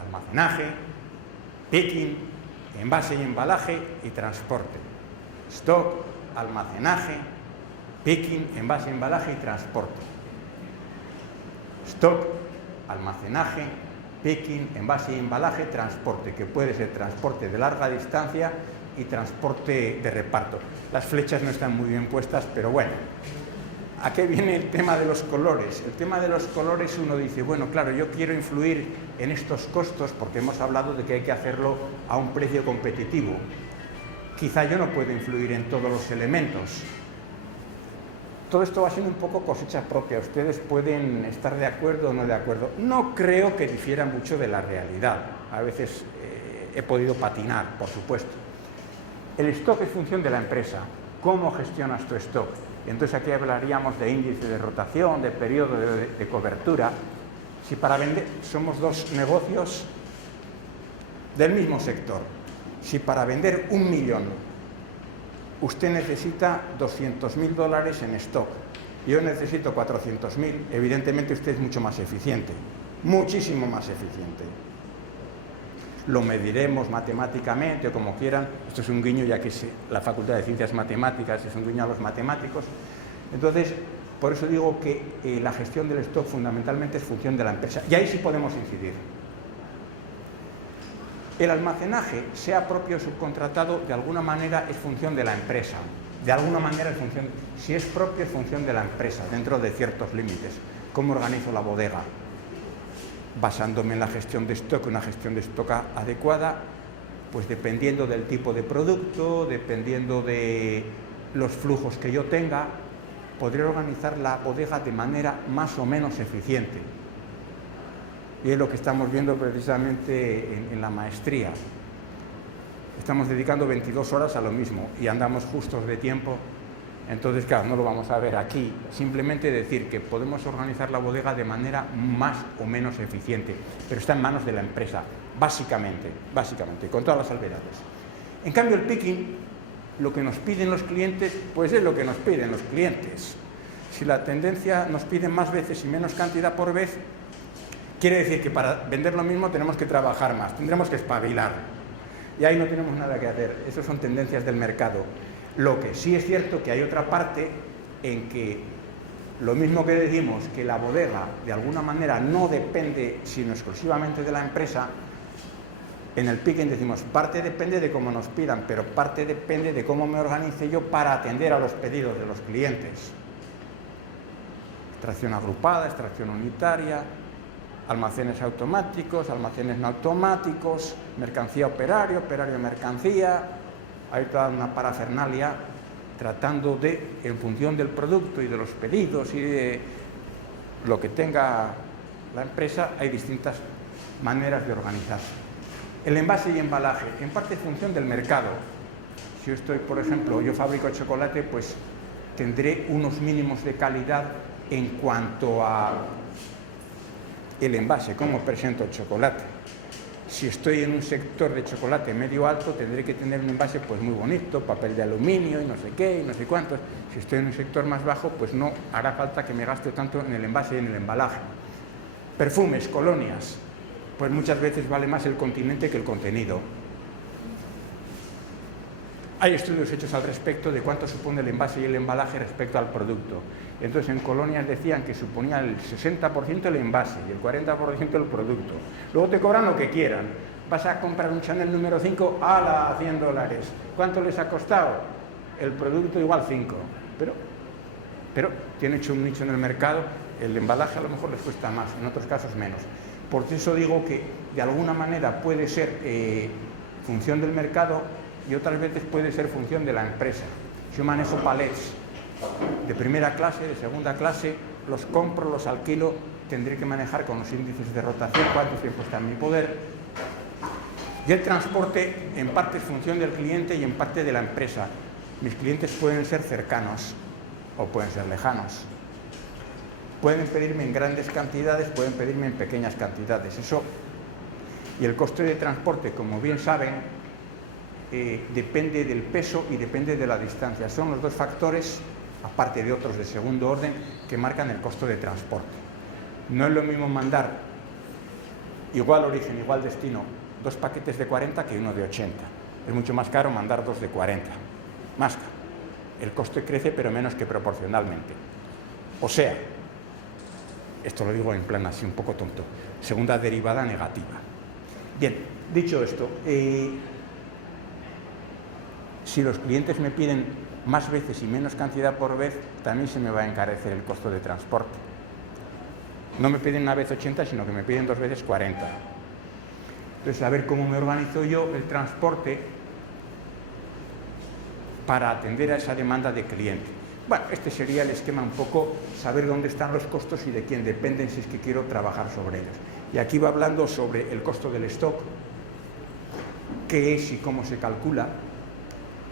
almacenaje, picking, envase y embalaje y transporte. Stock, almacenaje, picking, envase, embalaje y transporte. Stock, almacenaje, picking, envase y embalaje, transporte, que puede ser transporte de larga distancia y transporte de reparto. Las flechas no están muy bien puestas, pero bueno. ¿A qué viene el tema de los colores? El tema de los colores, uno dice, bueno, claro, yo quiero influir en estos costos porque hemos hablado de que hay que hacerlo a un precio competitivo. Quizá yo no pueda influir en todos los elementos. Todo esto va siendo un poco cosecha propia. Ustedes pueden estar de acuerdo o no de acuerdo. No creo que difiera mucho de la realidad. A veces he podido patinar, por supuesto. El stock es función de la empresa. ¿Cómo gestionas tu stock? Entonces aquí hablaríamos de índice de rotación, de periodo de cobertura. Si para vender, somos dos negocios del mismo sector. Si para vender 1 millón usted necesita $200.000 en stock, yo necesito 400.000, evidentemente usted es mucho más eficiente, muchísimo más eficiente. Lo mediremos matemáticamente o como quieran. Esto es un guiño, ya que la Facultad de Ciencias Matemáticas es un guiño a los matemáticos. Entonces, por eso digo que la gestión del stock fundamentalmente es función de la empresa. Y ahí sí podemos incidir. El almacenaje, sea propio o subcontratado, de alguna manera es función de la empresa. De alguna manera es función, si es propio es función de la empresa, dentro de ciertos límites. ¿Cómo organizo la bodega? Basándome en la gestión de stock, una gestión de stock adecuada, pues dependiendo del tipo de producto, dependiendo de los flujos que yo tenga, podré organizar la bodega de manera más o menos eficiente. Y es lo que estamos viendo precisamente en la maestría. Estamos dedicando 22 horas a lo mismo y andamos justos de tiempo. Entonces, claro, no lo vamos a ver aquí. Simplemente decir que podemos organizar la bodega de manera más o menos eficiente, pero está en manos de la empresa, básicamente, con todas las salvedades. En cambio, el picking, lo que nos piden los clientes, pues es lo que nos piden los clientes. Si la tendencia nos pide más veces y menos cantidad por vez, quiere decir que para vender lo mismo tenemos que trabajar más, tendremos que espabilar. Y ahí no tenemos nada que hacer. Esas son tendencias del mercado. Lo que sí es cierto que hay otra parte en que lo mismo que decimos que la bodega de alguna manera no depende sino exclusivamente de la empresa, en el picking decimos parte depende de cómo nos pidan, pero parte depende de cómo me organice yo para atender a los pedidos de los clientes. Extracción agrupada, extracción unitaria, almacenes automáticos, almacenes no automáticos, mercancía operario, operario mercancía. Hay toda una parafernalia tratando de, en función del producto y de los pedidos y de lo que tenga la empresa, hay distintas maneras de organizarse. El envase y embalaje, en parte es función del mercado. Si yo estoy, por ejemplo, yo fabrico chocolate, pues tendré unos mínimos de calidad en cuanto a el envase, cómo presento el chocolate. Si estoy en un sector de chocolate medio alto, tendré que tener un envase pues muy bonito, papel de aluminio y no sé qué, y no sé cuántos. Si estoy en un sector más bajo, pues no hará falta que me gaste tanto en el envase y en el embalaje. Perfumes, colonias, pues muchas veces vale más el continente que el contenido. Hay estudios hechos al respecto de cuánto supone el envase y el embalaje respecto al producto. Entonces, en colonias decían que suponía el 60% el envase y el 40% el producto. Luego te cobran lo que quieran. Vas a comprar un Chanel número 5, ¡hala! $100. ¿Cuánto les ha costado? El producto igual 5. Pero tiene hecho un nicho en el mercado, el embalaje a lo mejor les cuesta más, en otros casos menos. Por eso digo que de alguna manera puede ser función del mercado y otras veces puede ser función de la empresa. Si yo manejo palets de primera clase, de segunda clase, los compro, los alquilo, tendré que manejar con los índices de rotación cuánto tiempo está en mi poder. Y el transporte en parte es función del cliente y en parte de la empresa. Mis clientes pueden ser cercanos o pueden ser lejanos. Pueden pedirme en grandes cantidades, pueden pedirme en pequeñas cantidades. Eso, y el coste de transporte, como bien saben, depende del peso y depende de la distancia. Son los dos factores, aparte de otros de segundo orden, que marcan el costo de transporte. No es lo mismo mandar igual origen, igual destino, 2 paquetes de 40 que uno de 80. Es mucho más caro mandar 2 de 40. Más caro. El coste crece, pero menos que proporcionalmente. O sea, esto lo digo en plan así un poco tonto, segunda derivada negativa. Bien, dicho esto, si los clientes me piden más veces y menos cantidad por vez, también se me va a encarecer el costo de transporte. No me piden una vez 80, sino que me piden 2 veces 40. Entonces, a ver cómo me organizo yo el transporte para atender a esa demanda de cliente. Bueno, este sería el esquema un poco, saber dónde están los costos y de quién dependen si es que quiero trabajar sobre ellos. Y aquí va hablando sobre el costo del stock, qué es y cómo se calcula.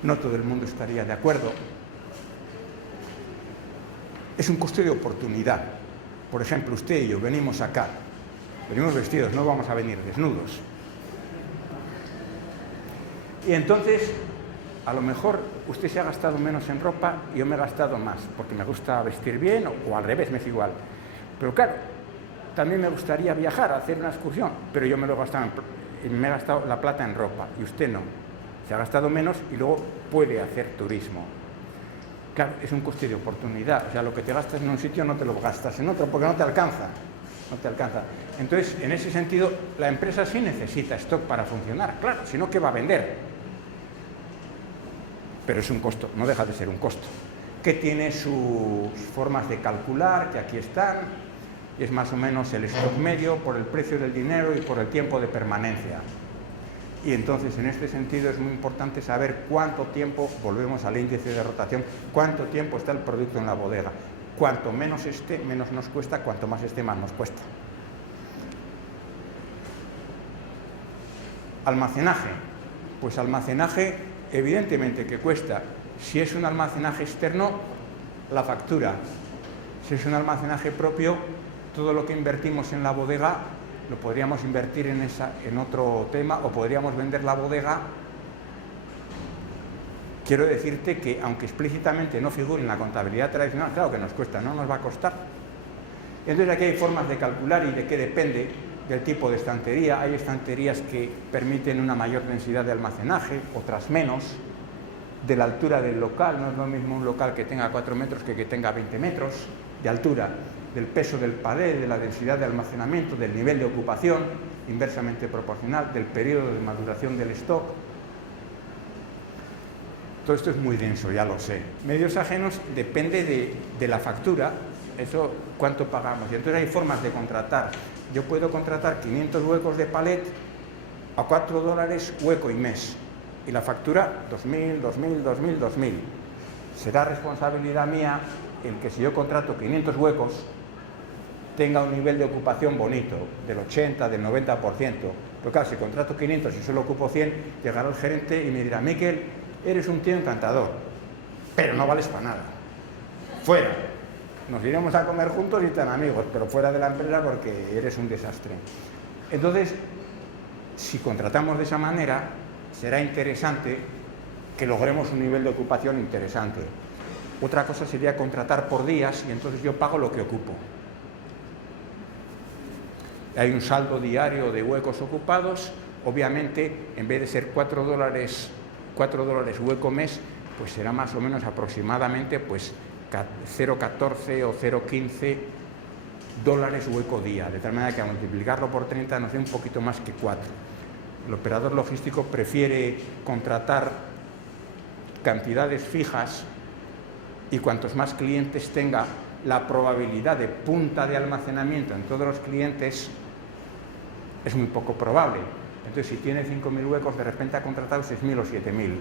No todo el mundo estaría de acuerdo. Es un coste de oportunidad. Por ejemplo, usted y yo venimos acá, venimos vestidos, no vamos a venir desnudos. Y entonces, a lo mejor usted se ha gastado menos en ropa y yo me he gastado más, porque me gusta vestir bien o al revés, me es igual. Pero claro, también me gustaría viajar, hacer una excursión, pero yo me he gastado la plata en ropa y usted no. Se ha gastado menos y luego puede hacer turismo. Claro, es un coste de oportunidad. O sea, lo que te gastas en un sitio no te lo gastas en otro porque no te alcanza. No te alcanza. Entonces, en ese sentido, la empresa sí necesita stock para funcionar. Claro, si no, ¿qué va a vender? Pero es un costo, no deja de ser un costo. Que tiene sus formas de calcular, que aquí están. Y es más o menos el stock medio por el precio del dinero y por el tiempo de permanencia. Y entonces, en este sentido, es muy importante saber cuánto tiempo, volvemos al índice de rotación, cuánto tiempo está el producto en la bodega. Cuanto menos esté, menos nos cuesta, cuanto más esté, más nos cuesta. Almacenaje. Pues almacenaje, evidentemente que cuesta. Si es un almacenaje externo, la factura. Si es un almacenaje propio, todo lo que invertimos en la bodega lo podríamos invertir en otro tema o podríamos vender la bodega. Quiero decirte que, aunque explícitamente no figure en la contabilidad tradicional, claro que nos cuesta, no nos va a costar. Entonces aquí hay formas de calcular y de qué depende del tipo de estantería. Hay estanterías que permiten una mayor densidad de almacenaje, otras menos. De la altura del local, no es lo mismo un local que tenga 4 metros que tenga 20 metros de altura. Del peso del palé, de la densidad de almacenamiento, del nivel de ocupación, inversamente proporcional, del periodo de maduración del stock. Todo esto es muy denso, ya lo sé. Medios ajenos depende de la factura, eso cuánto pagamos. Y entonces hay formas de contratar. Yo puedo contratar 500 huecos de palet a $4 hueco y mes. Y la factura, 2.000, 2.000, 2.000, 2.000. Será responsabilidad mía el que si yo contrato 500 huecos, tenga un nivel de ocupación bonito, del 80, del 90%. Pero claro, si contrato 500 y solo ocupo 100, llegará el gerente y me dirá: Miquel, eres un tío encantador, pero no vales para nada. Fuera. Nos iremos a comer juntos y tan amigos, pero fuera de la empresa porque eres un desastre. Entonces, si contratamos de esa manera, será interesante que logremos un nivel de ocupación interesante. Otra cosa sería contratar por días y entonces yo pago lo que ocupo. Hay un saldo diario de huecos ocupados. Obviamente, en vez de ser $4 hueco mes, pues será más o menos aproximadamente pues 0,14 o 0,15 dólares hueco día, de tal manera que al multiplicarlo por 30 nos dé un poquito más que 4. El operador logístico prefiere contratar cantidades fijas y cuantos más clientes tenga, la probabilidad de punta de almacenamiento en todos los clientes es muy poco probable. Entonces, si tiene 5.000 huecos, de repente ha contratado 6.000 o 7.000.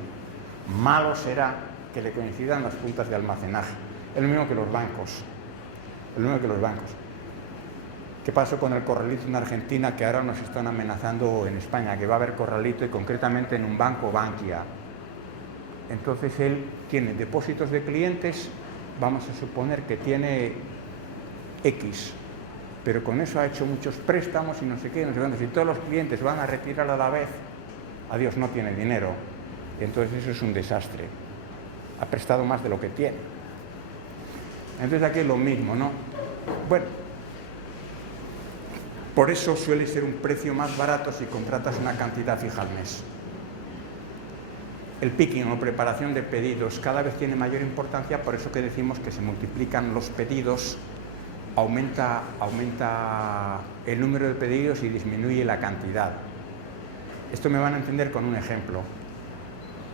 Malo será que le coincidan las puntas de almacenaje. Es lo mismo que los bancos. Es lo mismo que los bancos. ¿Qué pasó con el corralito en Argentina, que ahora nos están amenazando en España, que va a haber corralito y concretamente en un banco, Bankia? Entonces él tiene depósitos de clientes, vamos a suponer que tiene X, pero con eso ha hecho muchos préstamos y no sé qué, no sé cuánto. Si todos los clientes van a retirar a la vez, adiós, no tiene dinero. Y entonces eso es un desastre. Ha prestado más de lo que tiene. Entonces aquí es lo mismo, ¿no? Bueno, Por eso suele ser un precio más barato si contratas una cantidad fija al mes. El picking o preparación de pedidos cada vez tiene mayor importancia, por eso que decimos que se multiplican los pedidos, aumenta el número de pedidos y disminuye la cantidad. Esto me van a entender con un ejemplo.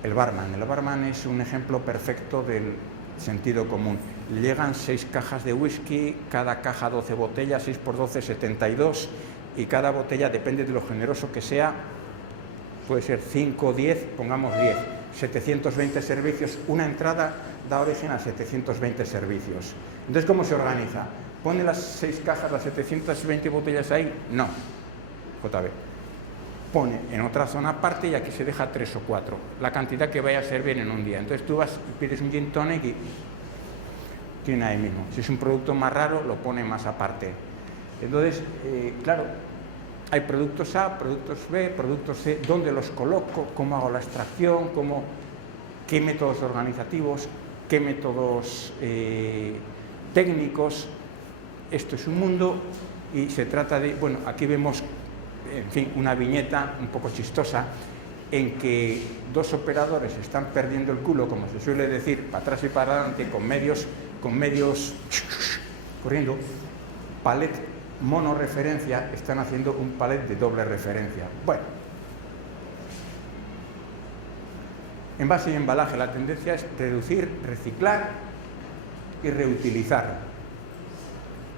El barman es un ejemplo perfecto del sentido común. Le llegan 6 cajas de whisky, cada caja 12 botellas, 6 por 12, 72, y cada botella, depende de lo generoso que sea, puede ser 5, 10, pongamos 10, 720 servicios. Una entrada da origen a 720 servicios. Entonces, ¿cómo se organiza? ¿Pone las 6 cajas, las 720 botellas ahí? No, JB. Pone en otra zona aparte y aquí se deja 3 o 4, la cantidad que vaya a servir en un día. Entonces tú vas y pides un gin tonic y tiene ahí mismo. Si es un producto más raro, lo pone más aparte. Entonces, claro, hay productos A, productos B, productos C. ¿Dónde los coloco? ¿Cómo hago la extracción? ¿Qué métodos organizativos? ¿Qué métodos técnicos? Esto es un mundo y se trata de... Bueno, aquí vemos, en fin, una viñeta un poco chistosa en que 2 operadores están perdiendo el culo, como se suele decir, para atrás y para adelante, con medios corriendo. Palet monorreferencia, están haciendo un palet de doble referencia. Bueno, envase y embalaje, la tendencia es reducir, reciclar y reutilizar.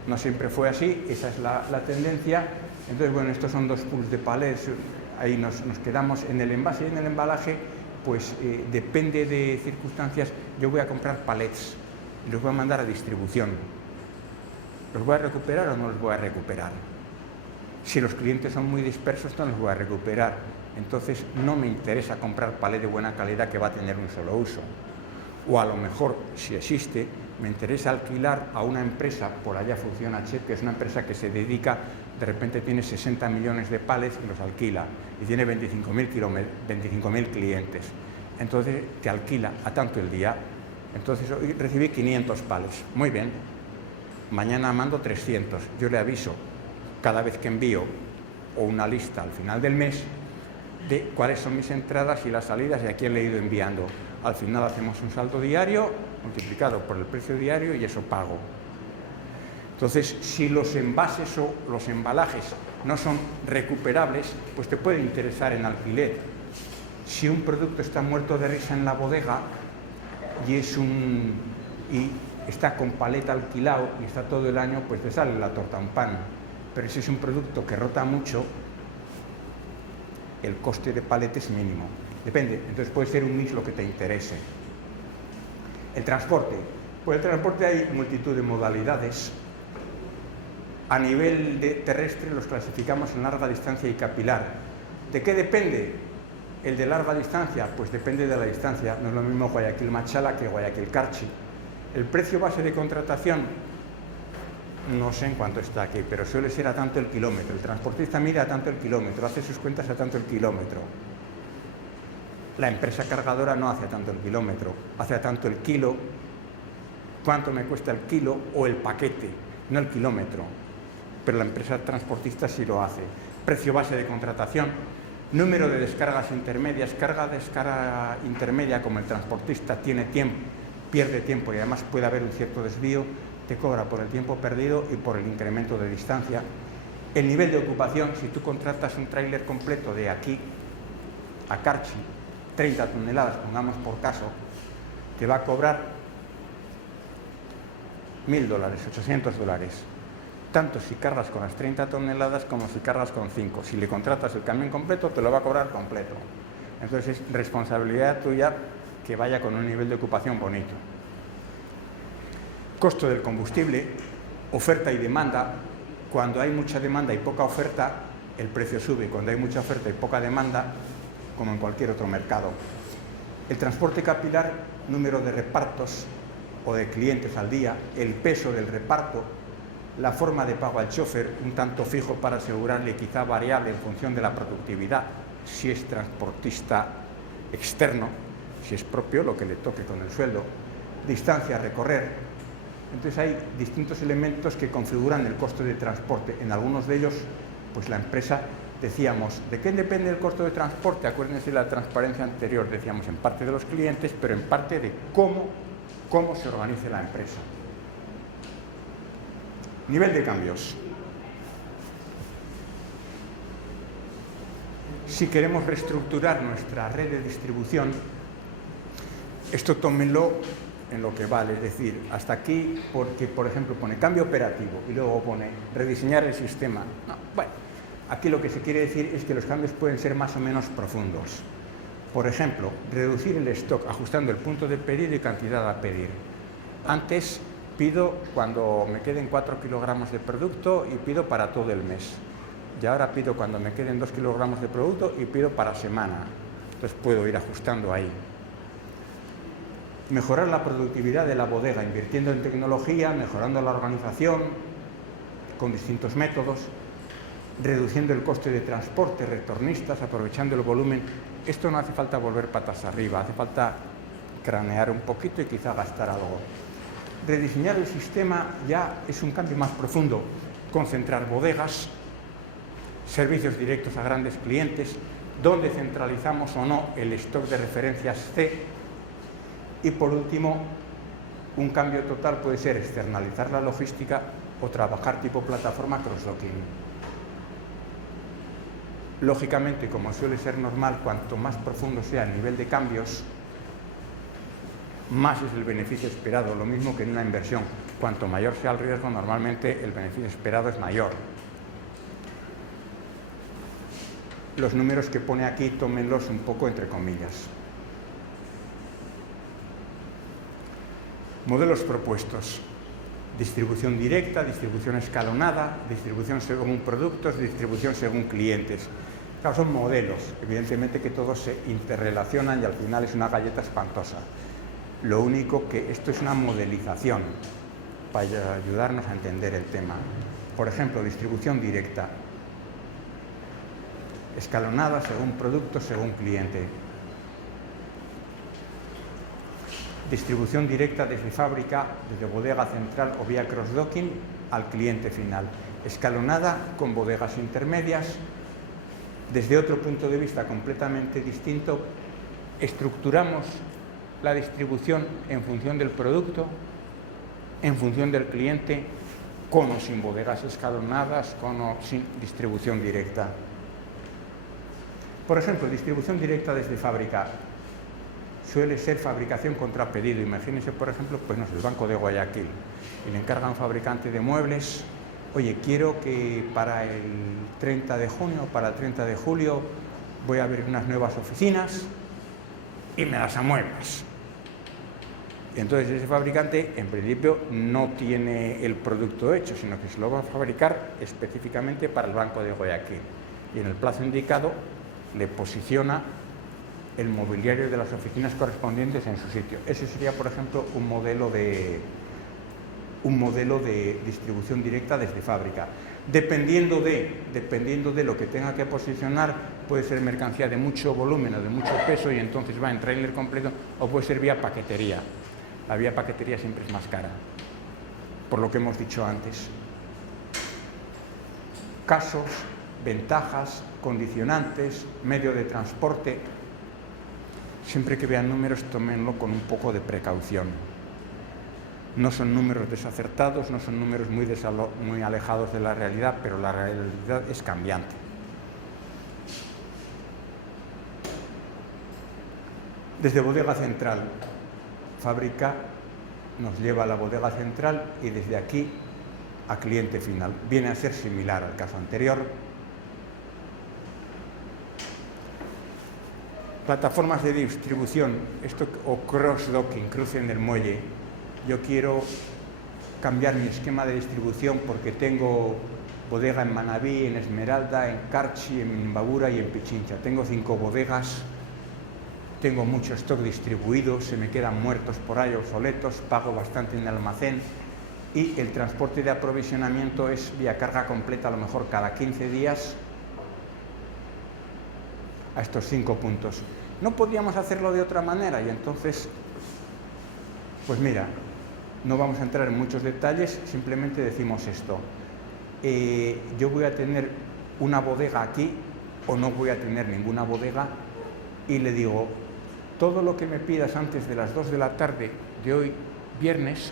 No siempre fue así, esa es la tendencia. Entonces, bueno, estos son 2 pools de palets, ahí nos quedamos en el envase y en el embalaje, pues depende de circunstancias. Yo voy a comprar palets y los voy a mandar a distribución. ¿Los voy a recuperar o no los voy a recuperar? Si los clientes son muy dispersos, no los voy a recuperar. Entonces, no me interesa comprar palet de buena calidad que va a tener un solo uso. O a lo mejor, si existe, me interesa alquilar a una empresa, por allá funciona Chet, que es una empresa que se dedica, de repente tiene 60 millones de palets y los alquila, y tiene 25.000 clientes. Entonces, te alquila a tanto el día. Entonces, hoy recibí 500 palets. Muy bien. Mañana mando 300. Yo le aviso cada vez que envío o una lista al final del mes de cuáles son mis entradas y las salidas y a quién le he ido enviando. Al final hacemos un saldo diario multiplicado por el precio diario y eso pago. Entonces, si los envases o los embalajes no son recuperables, pues te puede interesar en alquiler. Si un producto está muerto de risa en la bodega y está con paleta alquilado y está todo el año, pues te sale la torta a un pan. Pero si es un producto que rota mucho, el coste de palete es mínimo. Depende, entonces puede ser un mix lo que te interese. El transporte. Pues el transporte hay multitud de modalidades. A nivel terrestre los clasificamos en larga distancia y capilar. ¿De qué depende el de larga distancia? Pues depende de la distancia. No es lo mismo Guayaquil-Machala que Guayaquil-Carchi. El precio base de contratación, no sé en cuánto está aquí, pero suele ser a tanto el kilómetro. El transportista mira a tanto el kilómetro, hace sus cuentas a tanto el kilómetro. La empresa cargadora no hace a tanto el kilómetro, hace a tanto el kilo, cuánto me cuesta el kilo o el paquete, no el kilómetro. Pero la empresa transportista sí lo hace. Precio base de contratación, número de descargas intermedias, descarga intermedia, como el transportista tiene tiempo, pierde tiempo y además puede haber un cierto desvío, te cobra por el tiempo perdido y por el incremento de distancia. El nivel de ocupación, si tú contratas un tráiler completo de aquí a Carchi, 30 toneladas, pongamos por caso, te va a cobrar $1.000, $800, tanto si cargas con las 30 toneladas como si cargas con 5. Si le contratas el camión completo, te lo va a cobrar completo. Entonces es responsabilidad tuya que vaya con un nivel de ocupación bonito. Costo del combustible, oferta y demanda. Cuando hay mucha demanda y poca oferta, el precio sube. Cuando hay mucha oferta y poca demanda, como en cualquier otro mercado. El transporte capilar, número de repartos o de clientes al día, el peso del reparto, la forma de pago al chofer, un tanto fijo para asegurarle, quizá variable en función de la productividad, si es transportista externo, si es propio, lo que le toque con el sueldo, distancia a recorrer. Entonces hay distintos elementos que configuran el coste de transporte. En algunos de ellos pues la empresa, decíamos, ¿de qué depende el costo de transporte? Acuérdense de la transparencia anterior, decíamos, en parte de los clientes, pero en parte de cómo se organice la empresa. Nivel de cambios. Si queremos reestructurar nuestra red de distribución, esto tómenlo en lo que vale, es decir, hasta aquí, porque, por ejemplo, pone cambio operativo y luego pone rediseñar el sistema. No, bueno, aquí lo que se quiere decir es que los cambios pueden ser más o menos profundos. Por ejemplo, reducir el stock ajustando el punto de pedido y cantidad a pedir. Antes pido cuando me queden 4 kilogramos de producto y pido para todo el mes. Y ahora pido cuando me queden 2 kilogramos de producto y pido para semana. Entonces puedo ir ajustando ahí. Mejorar la productividad de la bodega, invirtiendo en tecnología, mejorando la organización con distintos métodos, reduciendo el coste de transporte, retornistas, aprovechando el volumen. Esto no hace falta volver patas arriba, hace falta cranear un poquito y quizá gastar algo. Rediseñar el sistema ya es un cambio más profundo, concentrar bodegas, servicios directos a grandes clientes, donde centralizamos o no el stock de referencias C. Y por último, un cambio total puede ser externalizar la logística o trabajar tipo plataforma cross-docking. Lógicamente, como suele ser normal, cuanto más profundo sea el nivel de cambios, más es el beneficio esperado, lo mismo que en una inversión. Cuanto mayor sea el riesgo, normalmente el beneficio esperado es mayor. Los números que pone aquí, tómenlos un poco entre comillas. Modelos propuestos. Distribución directa, distribución escalonada, distribución según productos, distribución según clientes. Claro, son modelos, evidentemente que todos se interrelacionan y al final es una galleta espantosa. Lo único que esto es una modelización para ayudarnos a entender el tema. Por ejemplo, distribución directa. Escalonada según producto, según cliente. Distribución directa desde fábrica, desde bodega central o vía cross-docking al cliente final. Escalonada con bodegas intermedias. Desde otro punto de vista completamente distinto, estructuramos la distribución en función del producto, en función del cliente, con o sin bodegas escalonadas, con o sin distribución directa. Por ejemplo, distribución directa desde fábrica suele ser fabricación contra pedido. Imagínense, por ejemplo, pues no sé, el Banco de Guayaquil, y le encarga a un fabricante de muebles: oye, quiero que para el 30 de junio, para el 30 de julio, voy a abrir unas nuevas oficinas y me las amueblas. Y entonces ese fabricante, en principio, no tiene el producto hecho, sino que se lo va a fabricar específicamente para el Banco de Guayaquil. Y en el plazo indicado le posiciona el mobiliario de las oficinas correspondientes en su sitio. Ese sería, por ejemplo, un modelo de distribución directa desde fábrica. Dependiendo de lo que tenga que posicionar, puede ser mercancía de mucho volumen o de mucho peso y entonces va en tráiler completo, o puede ser vía paquetería. La vía paquetería siempre es más cara, por lo que hemos dicho antes. Casos, ventajas, condicionantes, medio de transporte. Siempre que vean números, tómenlo con un poco de precaución. No son números desacertados, no son números muy alejados de la realidad, pero la realidad es cambiante. Desde bodega central, fábrica nos lleva a la bodega central y desde aquí a cliente final. Viene a ser similar al caso anterior. Plataformas de distribución, esto o cross-docking, cruce en el muelle. Yo quiero cambiar mi esquema de distribución porque tengo bodega en Manabí, en Esmeralda, en Carchi, en Imbabura y en Pichincha. Tengo 5 bodegas, tengo mucho stock distribuido, se me quedan muertos por ahí, obsoletos, pago bastante en el almacén y el transporte de aprovisionamiento es vía carga completa, a lo mejor cada 15 días a estos 5 puntos. No podíamos hacerlo de otra manera y entonces, pues mira, no vamos a entrar en muchos detalles, simplemente decimos esto. Yo voy a tener una bodega aquí o no voy a tener ninguna bodega, y le digo, todo lo que me pidas antes de las 2 de la tarde de hoy, viernes,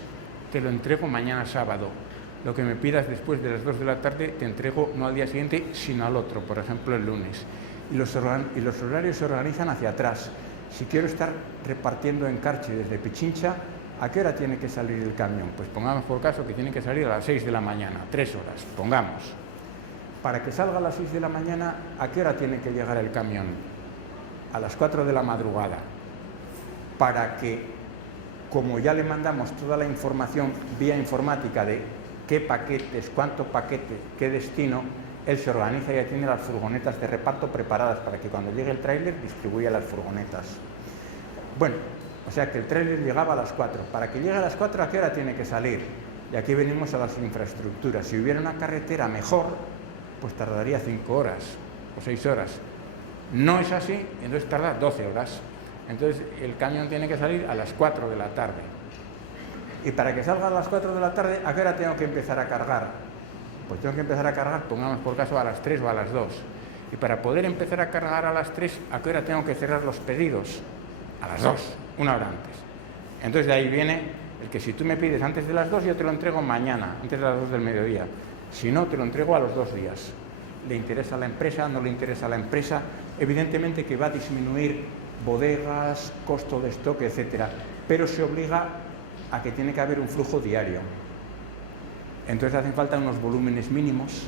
te lo entrego mañana sábado. Lo que me pidas después de las 2 de la tarde te entrego no al día siguiente, sino al otro, por ejemplo el lunes. Y los horarios se organizan hacia atrás. Si quiero estar repartiendo encarche desde Pichincha, ¿a qué hora tiene que salir el camión? Pues pongamos por caso que tiene que salir a las 6 de la mañana, 3 horas, pongamos. Para que salga a las 6 de la mañana, ¿a qué hora tiene que llegar el camión? A las 4 de la madrugada. Para que, como ya le mandamos toda la información vía informática de qué paquetes, cuánto paquete, qué destino, él se organiza y ya tiene las furgonetas de reparto preparadas para que cuando llegue el tráiler distribuya las furgonetas. Bueno, o sea que el tráiler llegaba a las 4. Para que llegue a las 4, ¿a qué hora tiene que salir? Y aquí venimos a las infraestructuras. Si hubiera una carretera mejor, pues tardaría 5 horas o 6 horas. No es así, entonces tarda 12 horas. Entonces el camión tiene que salir a las 4 de la tarde. Y para que salga a las 4 de la tarde, ¿a qué hora tengo que empezar a cargar? Pues tengo que empezar a cargar, pongamos por caso, a las 3 o a las 2. Y para poder empezar a cargar a las 3, ¿a qué hora tengo que cerrar los pedidos? A las 2, una hora antes. Entonces de ahí viene el que si tú me pides antes de las 2, yo te lo entrego mañana, antes de las 2 del mediodía. Si no, te lo entrego a los 2 días. ¿Le interesa a la empresa? ¿No le interesa a la empresa? Evidentemente que va a disminuir bodegas, costo de stock, etcétera, pero se obliga a que tiene que haber un flujo diario. Entonces hacen falta unos volúmenes mínimos,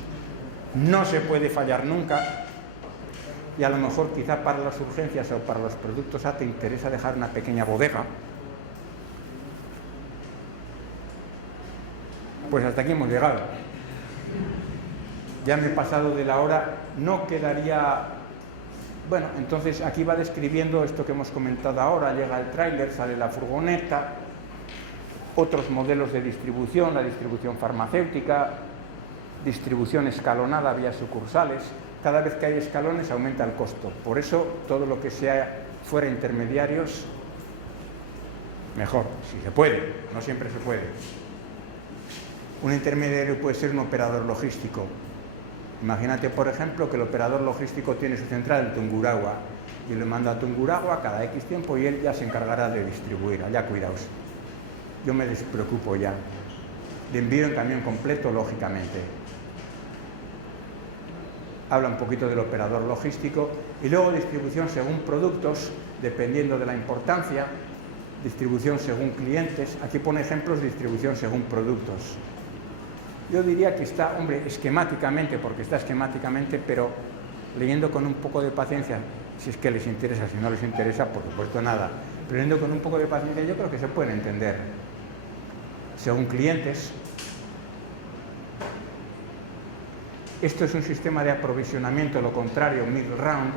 no se puede fallar nunca, y a lo mejor quizá para las urgencias o para los productos A te interesa dejar una pequeña bodega. Pues hasta aquí hemos llegado. Ya me he pasado de la hora, no quedaría... Bueno, entonces aquí va describiendo esto que hemos comentado ahora, llega el tráiler, sale la furgoneta, otros modelos de distribución, la distribución farmacéutica, distribución escalonada vía sucursales. Cada vez que hay escalones aumenta el costo, por eso todo lo que sea fuera intermediarios, mejor, si se puede, no siempre se puede. Un intermediario puede ser un operador logístico. Imagínate, por ejemplo, que el operador logístico tiene su central en Tungurahua y le manda a Tungurahua cada X tiempo y él ya se encargará de distribuir. Allá cuidaos. Yo me despreocupo ya. Le envío en camión completo, lógicamente. Habla un poquito del operador logístico y luego distribución según productos, dependiendo de la importancia, distribución según clientes. Aquí pone ejemplos de distribución según productos. Yo diría que está, hombre, esquemáticamente, porque está esquemáticamente, pero leyendo con un poco de paciencia, si es que les interesa, si no les interesa, por supuesto nada, pero leyendo con un poco de paciencia yo creo que se pueden entender. Según clientes, esto es un sistema de aprovisionamiento, lo contrario, middle round,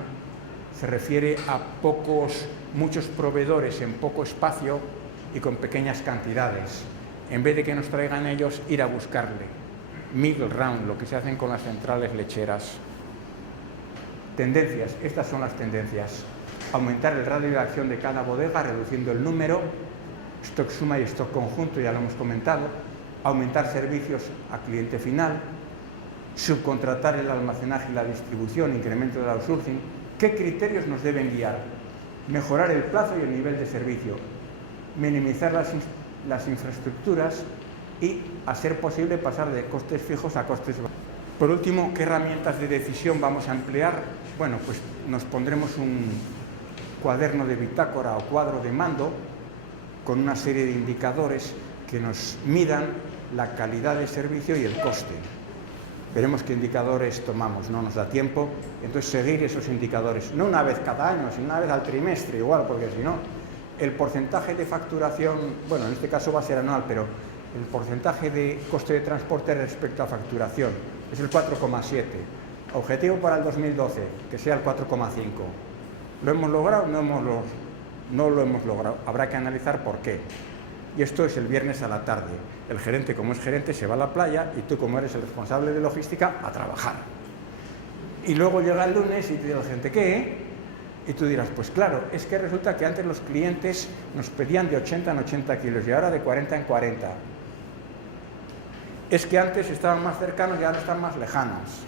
se refiere a muchos proveedores en poco espacio y con pequeñas cantidades, en vez de que nos traigan ellos, ir a buscarle. Middle round, lo que se hacen con las centrales lecheras. Tendencias, estas son las tendencias. Aumentar el radio de acción de cada bodega, reduciendo el número, stock suma y stock conjunto, ya lo hemos comentado. Aumentar servicios a cliente final, subcontratar el almacenaje y la distribución, incremento del outsourcing. ¿Qué criterios nos deben guiar? Mejorar el plazo y el nivel de servicio, minimizar las infraestructuras y, a ser posible, pasar de costes fijos a costes bajos. Por último, ¿qué herramientas de decisión vamos a emplear? Bueno, pues nos pondremos un cuaderno de bitácora o cuadro de mando con una serie de indicadores que nos midan la calidad de servicio y el coste. Veremos qué indicadores tomamos, no nos da tiempo, entonces seguir esos indicadores, no una vez cada año, sino una vez al trimestre igual, porque si no, el porcentaje de facturación, bueno, en este caso va a ser anual, pero el porcentaje de coste de transporte respecto a facturación es el 4,7. Objetivo para el 2012, que sea el 4,5. ¿Lo hemos logrado? No lo hemos logrado. Habrá que analizar por qué. Y esto es el viernes a la tarde. El gerente, como es gerente, se va a la playa y tú, como eres el responsable de logística, a trabajar. Y luego llega el lunes y te dice la gente, ¿qué? Y tú dirás, pues claro, es que resulta que antes los clientes nos pedían de 80 en 80 kilos y ahora de 40 en 40. Es que antes estaban más cercanos y ahora están más lejanos.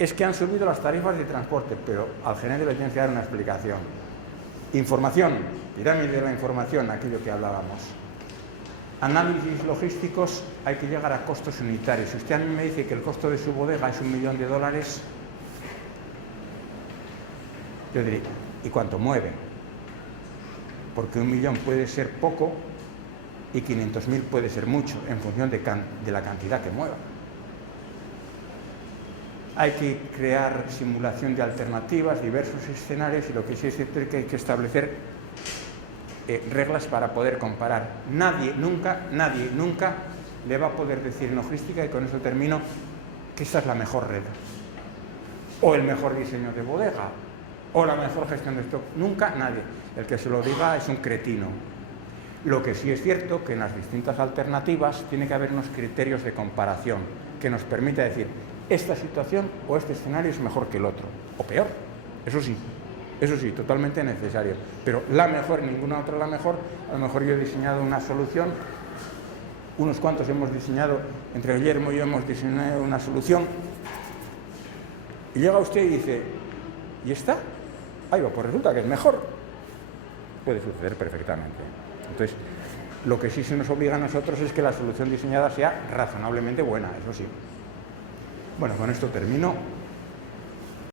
es que han subido las tarifas de transporte, pero al gerente le tienen que dar una explicación. Información, pirámide de la información, aquello que hablábamos. Análisis logísticos, hay que llegar a costos unitarios. Si usted a mí me dice que el costo de su bodega es $1 millón, yo diría, ¿y cuánto mueve? Porque 1 millón puede ser poco y 500.000 puede ser mucho, en función de la cantidad que mueva. Hay que crear simulación de alternativas, diversos escenarios, y lo que sí es cierto es que hay que establecer reglas para poder comparar. Nadie nunca le va a poder decir en logística, y con eso termino, que esta es la mejor red, o el mejor diseño de bodega, o la mejor gestión de stock. Nunca nadie. El que se lo diga es un cretino. Lo que sí es cierto que en las distintas alternativas tiene que haber unos criterios de comparación que nos permita decir esta situación o este escenario es mejor que el otro, o peor. Eso sí, totalmente necesario. Pero la mejor, ninguna otra la mejor. A lo mejor yo he diseñado una solución, unos cuantos hemos diseñado, entre Guillermo y yo hemos diseñado una solución, y llega usted y dice, ¿y esta? Ahí va, pues resulta que es mejor. Puede suceder perfectamente. Entonces, lo que sí se nos obliga a nosotros es que la solución diseñada sea razonablemente buena, eso sí. Bueno, con esto termino.